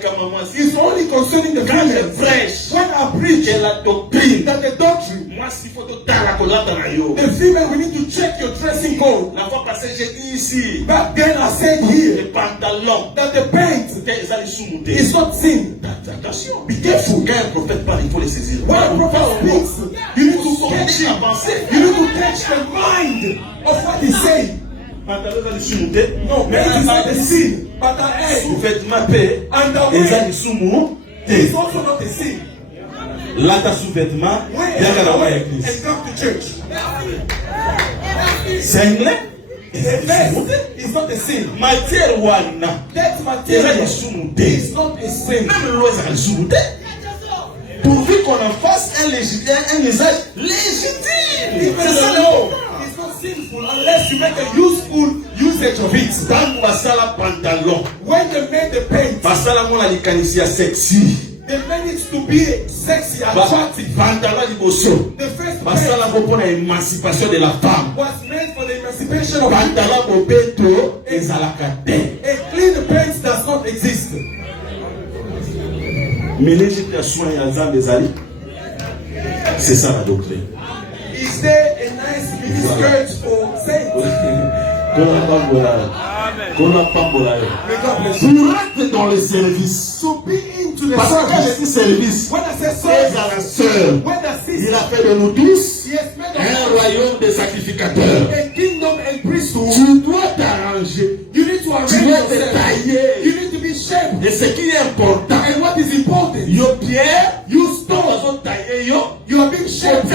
is only concerning the females. When I preach that the doctrine, the female, we need to check your dressing code. Back then I said here that the paint is not sin. Be careful. When a prophet speaks, you need to catch him. You need to catch the mind of what he's saying. No, paint is not a sin, but an egg. And the way is also not a sin. Lata sous-vêtement, and come to church. c'est anglais. The vest is not a sin. Matière wana. That material is not a sin. Même l'eau est sous-vêtement. Pourvu qu'on en fasse un usage légitime. Even the law is not sinful unless you make a useful usage of it. Tant basala pantalon. When they made the paint, Basala mona likanisia sexy. they made it to be sexy and attractive. Pantalon liboso. The first Basala paint pour l'émancipation de la femme. was made for the emancipation of Pantalon bobeto ezalaka te. a clean paint does not exist. Mélange de soins et ensemble des alliés. C'est ça la doctrine. Is there a nice miniskirt for saints? Qu'on a pas pour la May God bless you. pour être dans le service. To be into the Parce que quand je service. dis service, When I say frères à la service, sœur, when I il see a fait de nous tous he has made un of royaume de sacrificateurs. a kingdom and priesthood, Tu dois t'arranger. you need to arrange Tu dois te yourself. tailler. You need to be shaped. Et ce qui est important, And what is important, yo pierre, you stone, on tailler yo, you are being shaped.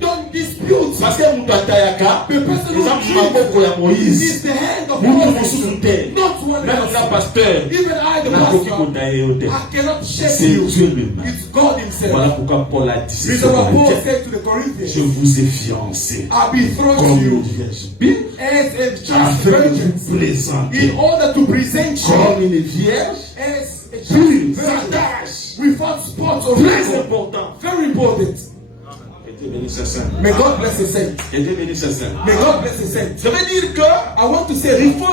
Don't dispute. parce que mutu atayaka, The person who exemple dreams maboko ya Moïse, is the hand of mutu God, mosusu te, not one même else. nga pasteur, Even I, the nakoki pastor, kotaye yo te. I cannot shape C'est you. Dieu lui-même. It's God Voilà Himself. pourquoi Paul a dit This is ceci aux what Paul Corinthiens. said to the Je Corinthians. vous ai fiancé I'll be thrown to comme you une vierge pure, as a chaste afin de virgin, vous présenter in order to present you comme une vierge as a chaste pure, sans virgin, tache. without spots or Très wrinkle. important. Very important. Dieu bénisse ses saints. May God bless His saints. Et Dieu bénisse ses saints. May God bless His saints. Je veux dire que I want to say il faut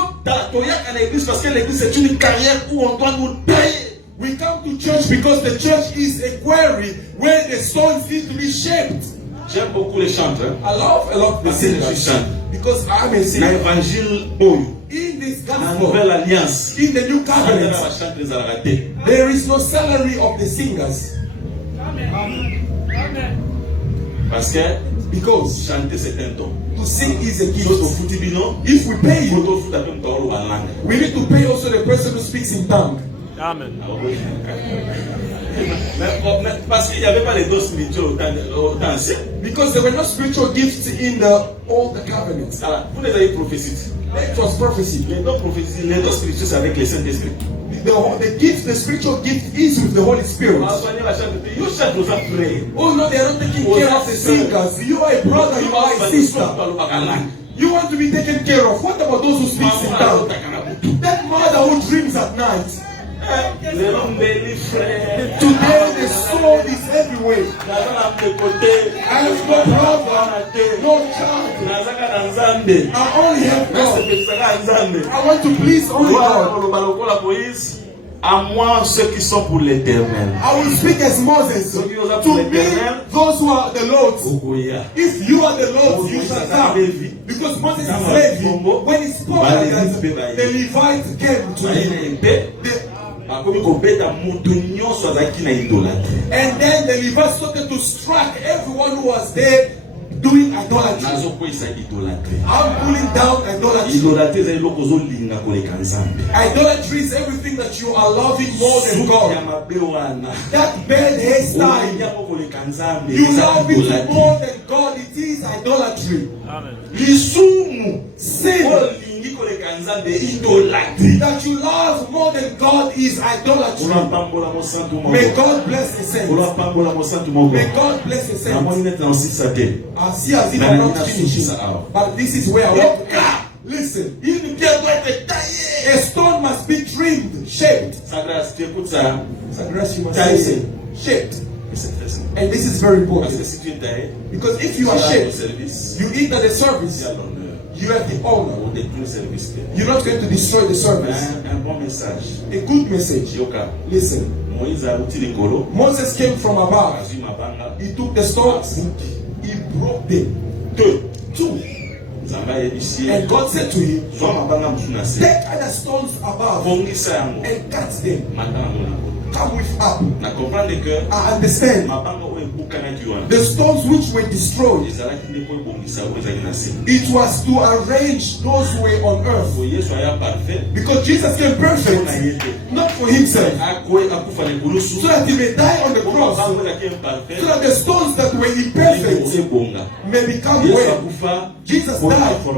toyer à l'église parce que l'église c'est une carrière où on doit nous payer. we come to church because the church is a quarry where the stones need to be shaped. J'aime beaucoup les chanteurs. I love a lot the Parce que je suis singers chanteur. because I'm a singer. L'évangile Boy, In this la gospel, nouvelle alliance, in the new covenant, chanter les ratés. there is no salary of the singers Parce que because chanter c'est un don. to sing is a Sauf au gift. foutu bino, If we pay faut you, au foutu même parole en langue. we need to pay also the person who speaks in tongue. Mais parce qu'il n'y avait pas les dons spirituels au temps ancien. Because there were no spiritual gifts in the old covenants. Alors, vous les avez prophétisés. It was prophecy. Les dons prophétiques, les dons spirituels, c'est avec le Saint-Esprit. The gift, the spiritual gift is with the Holy Spirit. You chante aux après. Oh no, they are not taking care of the singers. You are a brother, you are a sister. You want to be taken care of. What about those who speak in tongues? That mother who dreams at night. Today the soul is everywhere. I have no brother, no child. I only have God. I want to please only God. À moi, ceux qui sont pour l'éternel. I will speak as Moses. To me, those who are the Lord's. If you are the Lord's, you shall come. Because Moses is Levi. When he spoke like that, the Levites came to him. And then the Levites started to strike everyone who was there doing idolatry. I'm pulling down idolatry. Idolatry is everything that you are loving more than God. That bad hairstyle, you love it more than God. It is idolatry. Sin that you love more than God is idolatry. May God bless the saints. May God bless the saints. I see as if I'm not finishing, but this is where I want to go. Listen, a stone must be trimmed, shaped. Sagras, you must say, shaped. And this is very important. Because if you are shaped, you eat at the service, you have the honor. You're not going to destroy the service. A good message. Listen. Moses came from above. He took the stones. He broke them. Two. And God said to him, take other stones above and cut them. Come with up. I understand. The stones which were destroyed, it was to arrange those who were on earth. Because Jesus came perfect, not for himself, so that he may die on the cross, so that the stones that were imperfect may become well. Jesus died so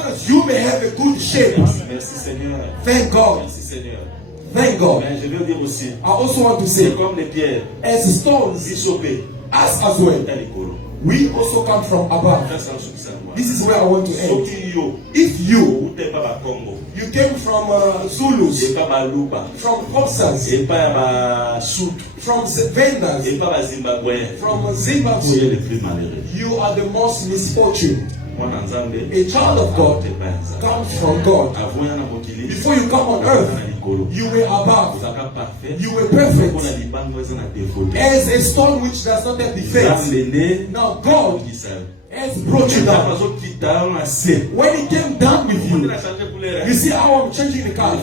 that you may have a good shape. Thank God. Thank God. I also want to say, as stones, us as well, we also come from above. This is where I want to end. If you came from Zulus, from Hopsas, from Vendas, from Zimbabwe, you are the most misfortunate. A child of God comes from God. Before you come on earth, you were above. You were perfect. As a stone which does not have defects. Now God has brought you down. When He came down with you, you see how I'm changing the color.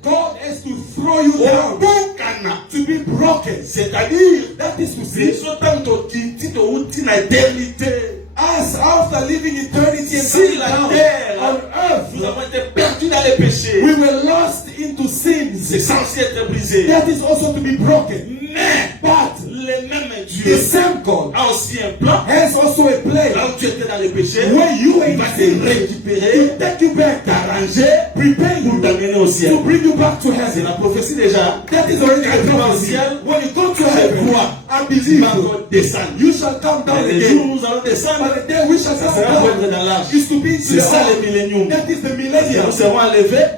God has to throw you down to be broken. That is to say, us after living eternity and coming down on earth, we were lost into sins. That is also to be broken. But the same God has also a plan where you are in sin to take you back, prepare you to bring you back to heaven. That is already a prophecy. When you go to heaven and believe, you shall come down again. But the day we shall come down is to be into the earth. That is the millennium.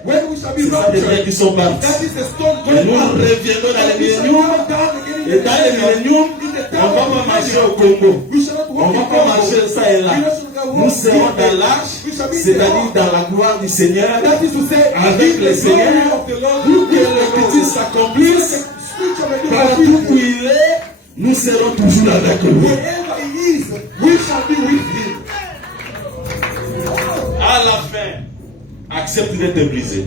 When we shall be raptured, that is the stone going down. Et dans le millénium, On va pas marcher au Congo. On va pas marcher ça et là. Nous serons dans l'arche, c'est-à-dire dans la gloire du Seigneur, avec le Seigneur, pour que les petits s'accomplissent. Partout où il est, nous serons toujours avec lui. À la fin, accepte d'être brisé.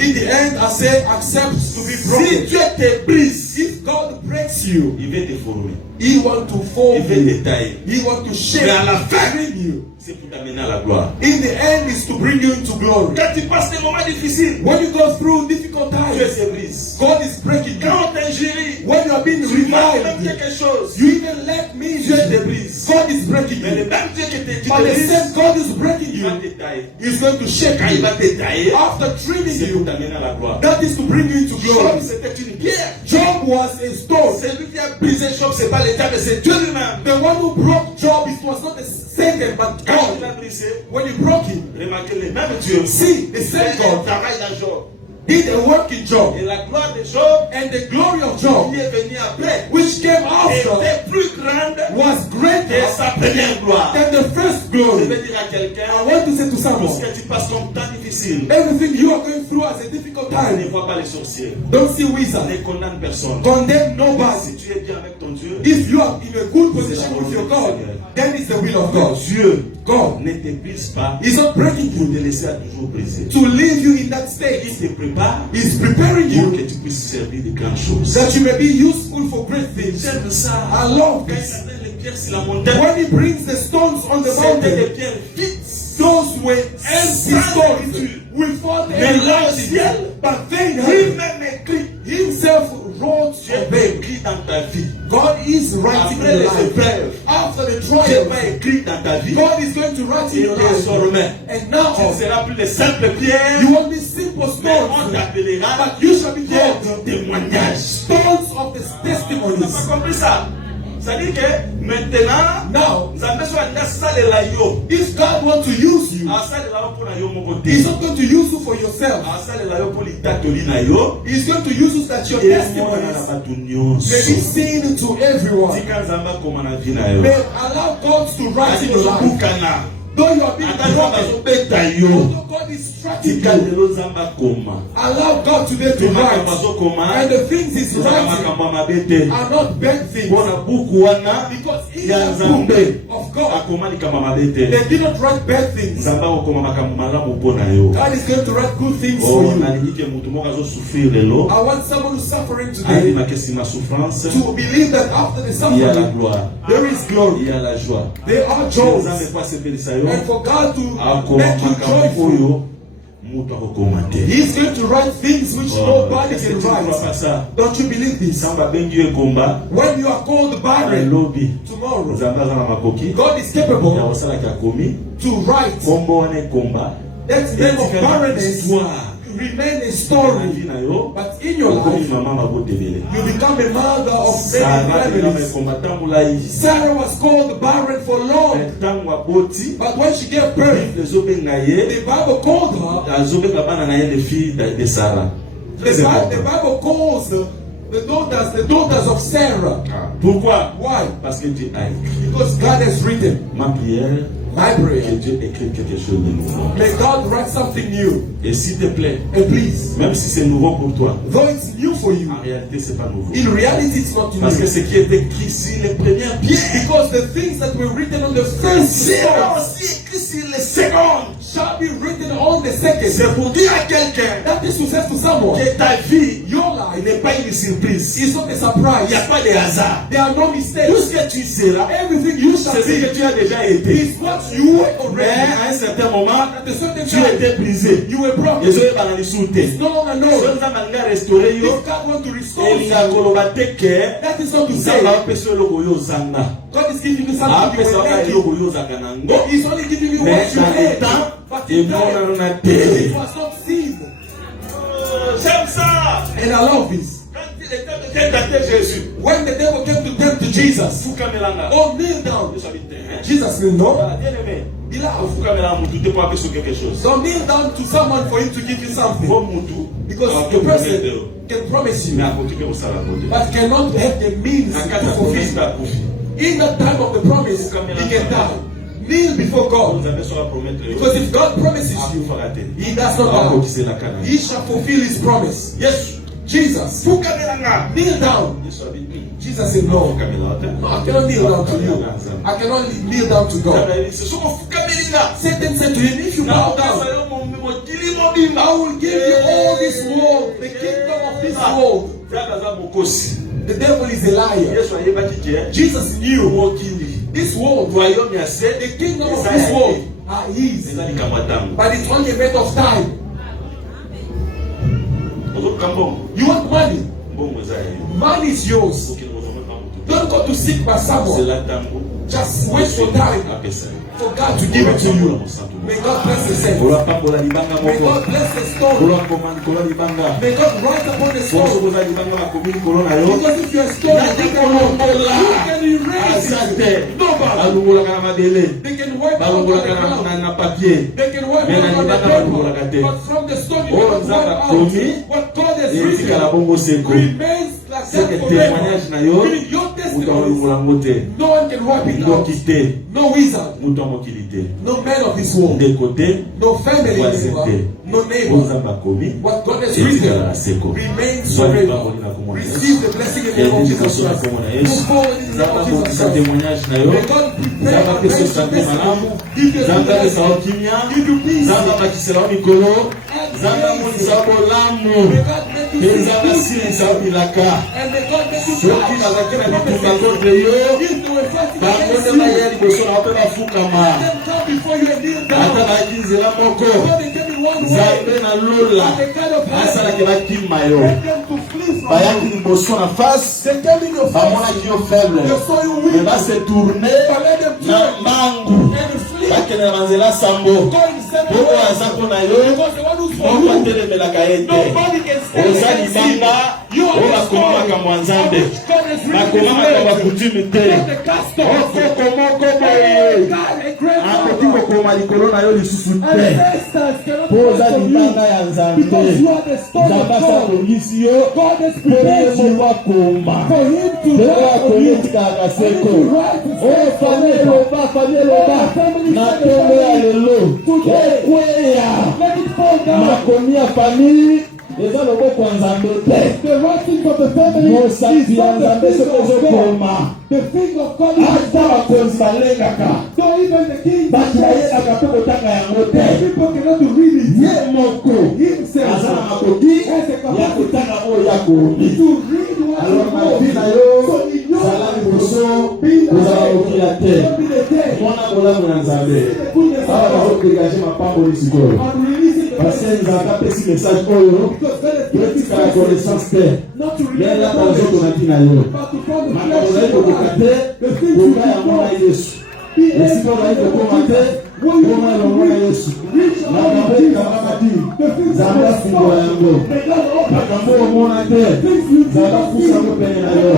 In the end, I say, accept to be broken. Si Dieu te brise, If God breaks you, il va te former. He want to form Il va you. te tailler. He want to shape Mais à la fin, you. c'est pour t'amener à la gloire. In the end, is to bring you into glory. Quand tu passes des moments difficiles, When you go through difficult Dieu times, se brise. God is breaking you. Quand on t'injurie, When you are being tu manques même revived, quelque chose. you even let me. Dieu te brise. God is breaking Mais le you. même Dieu qui te But the brise, same God is breaking il va you. te tailler. Is going to shape Quand il you. va te tailler, After trimming c'est pour you, t'amener à la gloire. that is to bring you into Job, glory. c'était une pierre. Job was a stone. C'est lui qui a brisé Job, c'est pas l'État, mais c'est Dieu lui-même. The one who broke Job, it was not the Satan, but Quand il God. a brisé, When you broke him, remarquez le même Dieu. see, the Il same fait un God travail dans Job. did a work in Job. Et la gloire de Job, And the glory of Job, qui est venue après, which came after, était plus grande was que greater sa première gloire. than the first Je glory. vais dire à quelqu'un, I want to say to tout ce someone, que tu passes comme temps difficile, everything you are going through as a difficult ne time, vois pas les sorciers. don't see wizards. Ne condamne personne. Condemn Si nobody. tu es bien avec ton Dieu, If you are in a good position with your God, then it's the will of God. Dieu God ne te brise pas is not breaking pour te you laisser à toujours briser. to leave you in that Il state. te prépare He's preparing pour que you tu puisses servir de grandes choses. that you may be useful for great things. J'aime ça. I love Quand il this. amène les pierres sur la montagne, When he brings the stones on the c'était des mountain, pierres vides. those were empty stones without any writing, but they had Lui-même écrit. himself wrote Dieu for them. écrit dans ta vie. God is writing Après in les life. épreuves, After the Dieu trial, va écrire dans ta vie. God is going to write in Et your life. désormais, And now, tu ne seras plus de simples pierres, you won't be simple mais on stones, t'appellera but you shall be pierres called de témoignage. stones of the Tu n'as testimonies. pas compris ça? C'est-à-dire que maintenant, Now, Nzambe so alingi asalela yo. if God wants to use you, Asalela yo mpona yo moko He's te. not going to use you for yourself. Asalela yo mpo litatoli na yo. He's going to use you that your Emonana na testimonies bato may be nyonso. seen to everyone. Tika Nzambe akoma na vi na yo. May allow God to write in your life. Azobukana. Though you are being Ata Nzambe broken, azobeta yo. although God is striking Tika you, lelo Nzambe akoma. allow God today to Mpe makambo write. azokoma. And the things He's Ezaka writing makambo ya mabe te. are not bad things. Mpona buku wana Because in ya the book Nzambe of God, akoma likambo ya mabe te. they did not write bad things. Nzambe akokoma makambo malamu mpona yo. God is going to write good things for Oh, you. nalingi ke mutu moko azosouffrir lelo. I want someone who's suffering today ayebima ke nsima souffrance to believe that after the il y a la suffering, gloire, there is glory. il y a la joie. There are Nzambe joys. po asepelisa yo And for God to akoma make you makambo joyful, oyo mutu akokoma te. He's going to write things which nobody Est-ce que can tu ne crois pas write. ça? Don't you believe this? Nzambe abengi yo ekomba When you are called barren elobi tomorrow, nzambe aza na makoki God is ya capable kosalaki akomi to write. kombo wana ekomba That name of etikali barrenness histoire remain a na story. vi na yo But in your okomi life, mama mabotebele. you become a mother of Sara many elama families. ekomba ntango molai Sarah was called barren for long, ntango aboti but when she gave birth, bible ezobenga ye the Bible called her. azobenga bana na ye les filles de Sarah. The Bible calls the daughters of Sarah. Pourquoi? Why? Parce que Dieu a écrit. Because God has written. Ma prière, My que prayer. Dieu écrit quelque chose de nouveau. May God write something new. Et s'il te plaît, And please, même si c'est nouveau pour toi, though it's new for you, en réalité c'est pas nouveau. in reality it's not Parce que new. ce qui est écrit sur les premières pierres, Because the things that were written on the first c'est stones aussi écrit sur les secondes. shall be written on the second. C'est pour dire à quelqu'un That is to say to someone, que ta vie your life n'est pas une surprise. is not a Il surprise. n'y a pas de hasard. There are no Tout mistakes. ce que tu seras, Everything you shall c'est ce que be tu as déjà été. is what you were Mais already. à un certain moment, At a certain tu time, étais brisé. you were broken. Les oyo ebana lisusu te. No longer So known. nzambe alingi restaurer yo, If God wants to restore elinga you, koloba te ke that is not to say nzambe apesa yo eloko oyo ozanga. God is giving you something you Apesa were kaka lacking. eloko oyo ozalaka nango. He's only giving you Mais what you dans le had. temps, But in time, emonana it te. was not seen. J'aime ça. And I love this. Quand il était tenté Jésus, When the devil came to tempt Jesus, fukamelanga. oh, kneel down. Yesu abi te, hein? Jesus kneeled down. Voilà, bien aimé. Beloved, Fukamelanga mutu te po apesa yo quelque chose. don't kneel down to someone for him to give you something. Po mutu, Because awa the ke person promettre yo. can promise you, mais akoki au sala côté. but cannot have the means Na to kata fulfill. profita kufi. In the time of the promise, he can die. Kneel before God. Vous avez soit promettre. Because if God promises you, he does not die. He shall fulfill his promise. Yes. Jesus, kneel down. Jesus said, no, I cannot kneel down to you. I cannot kneel down to God. Satan said to him, if you bow down, I will give you all this world, the kingdom of this world. The devil is a liar. Jesus knew this world, the kingdom of this world are his. But it's only a matter of time. You want money? Money is yours. Don't go to seek by someone. Just wait for time for God to give it to you. May God bless the saints. May God bless the stone. May God write upon the stone. Because if you are stone, you can erase it. Nobody. They can wipe out on the ground. They can wipe out on the paper. But from the stone you cannot wipe out. What God has written remains like that forever. Meaning your testimony, no one can wipe it out. No wizard, no man of this world, no family member, no neighbor. What God has written remains forever. Receive the blessing in the name of Jesus Christ. Move forward in the name of Jesus Christ. May God prepare your blessing. Give you peace. And may God make you bayaki liboso na face bamonaki yo faible me base tourne na mbangu bakende na banzela sambo poko aza mpona yo moko atelemelaka ye te oza libanga oyo bakomamaka mwa nzambe bakomamaka bakutimi te okoko moko boye akoki kokoma likolo na yo lisusu te mpo oza libanga ya nzambe nzambe asakongisi yo mpo ye moko akomba mpe akomi etikalaka seko oyo fami eloba na tombe ya lelo ekweya makomi ya famille eza loboko ya nzambe te mosapi ya nzambe soki ezokoma ata bakonzi balengaka bato bayebaka mpe kotanga yango te ye moko aza na makoki ya kotanga oyo ya komi alors mavi na yo zala liboso ozala okila te mwana bolamu ya nzambe awa bazodégage mapamboli sikoyo parce nzambe apesi message oyo toetikala connaissance te yelaka nzoto na ntina yo makambo zali kokoka te koka yango na yesu esika ozali kokoma te koma elongo na yesu makambo ekamaka ti nzambe afungola yango makambo omona te nzambe afusa yango pene na yo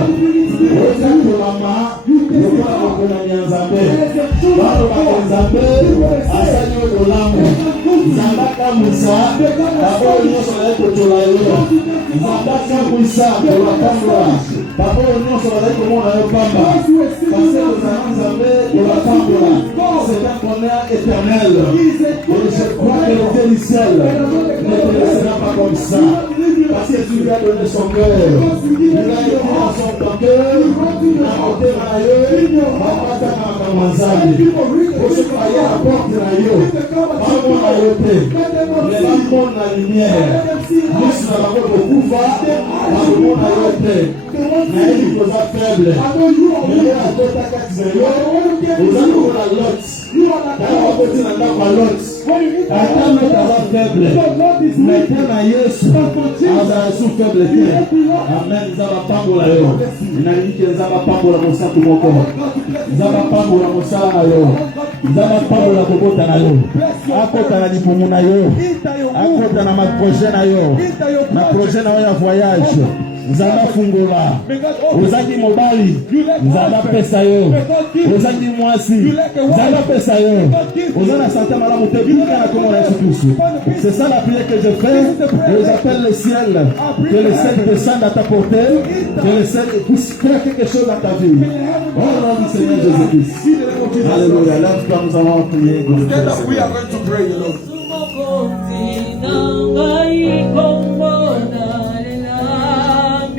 oza komama lokola bokomami ya nzambe balobaka nzambe asali yo bolamu nzambe akamwisa baboyo nyonso bazali kotola yo nzambe akamwisa kolakambola baboyo nyonso bazali komona yo pamba parce ozala nzambe kolakambola c'est un bonheur éternel et je crois que le Dieu du ciel ne te laissera pas comme ça parce que tu lui as donné son cœur il a été dans son cœur na motema na yo bamataka makambo nzambe osoki ya porte na yo bamona yo te me bamona lumière miso na bango kokufa bakomona yo te nayebi koza faible meye akotakatiza yo oza lokola lot tala bakoti na ndako ya lot ata mete aza faible mete na yesu azala su faible te amen nzambe apambola yo nalingi ke nzambe apambola mosantu moko nzambe apambola mosala na yo nzambe apambola kobota na yo akota na libumu na yo akota na maprojet na yo na projet na yo ya voyage Nzamba fungola. Ozaki mobali. Nzamba pesa yo. Ozaki mwasi. Nzamba pesa yo. Ozana santé malamu te bika na komo na Jésus. C'est ça la prière que je fais. Et j'appelle le ciel. Que le ciel descende à ta portée. Que le ciel puisse faire quelque chose dans ta vie. Au nom du Seigneur Jésus-Christ. Alléluia. Là, nous allons prier. Stand up, we are going to pray, you know.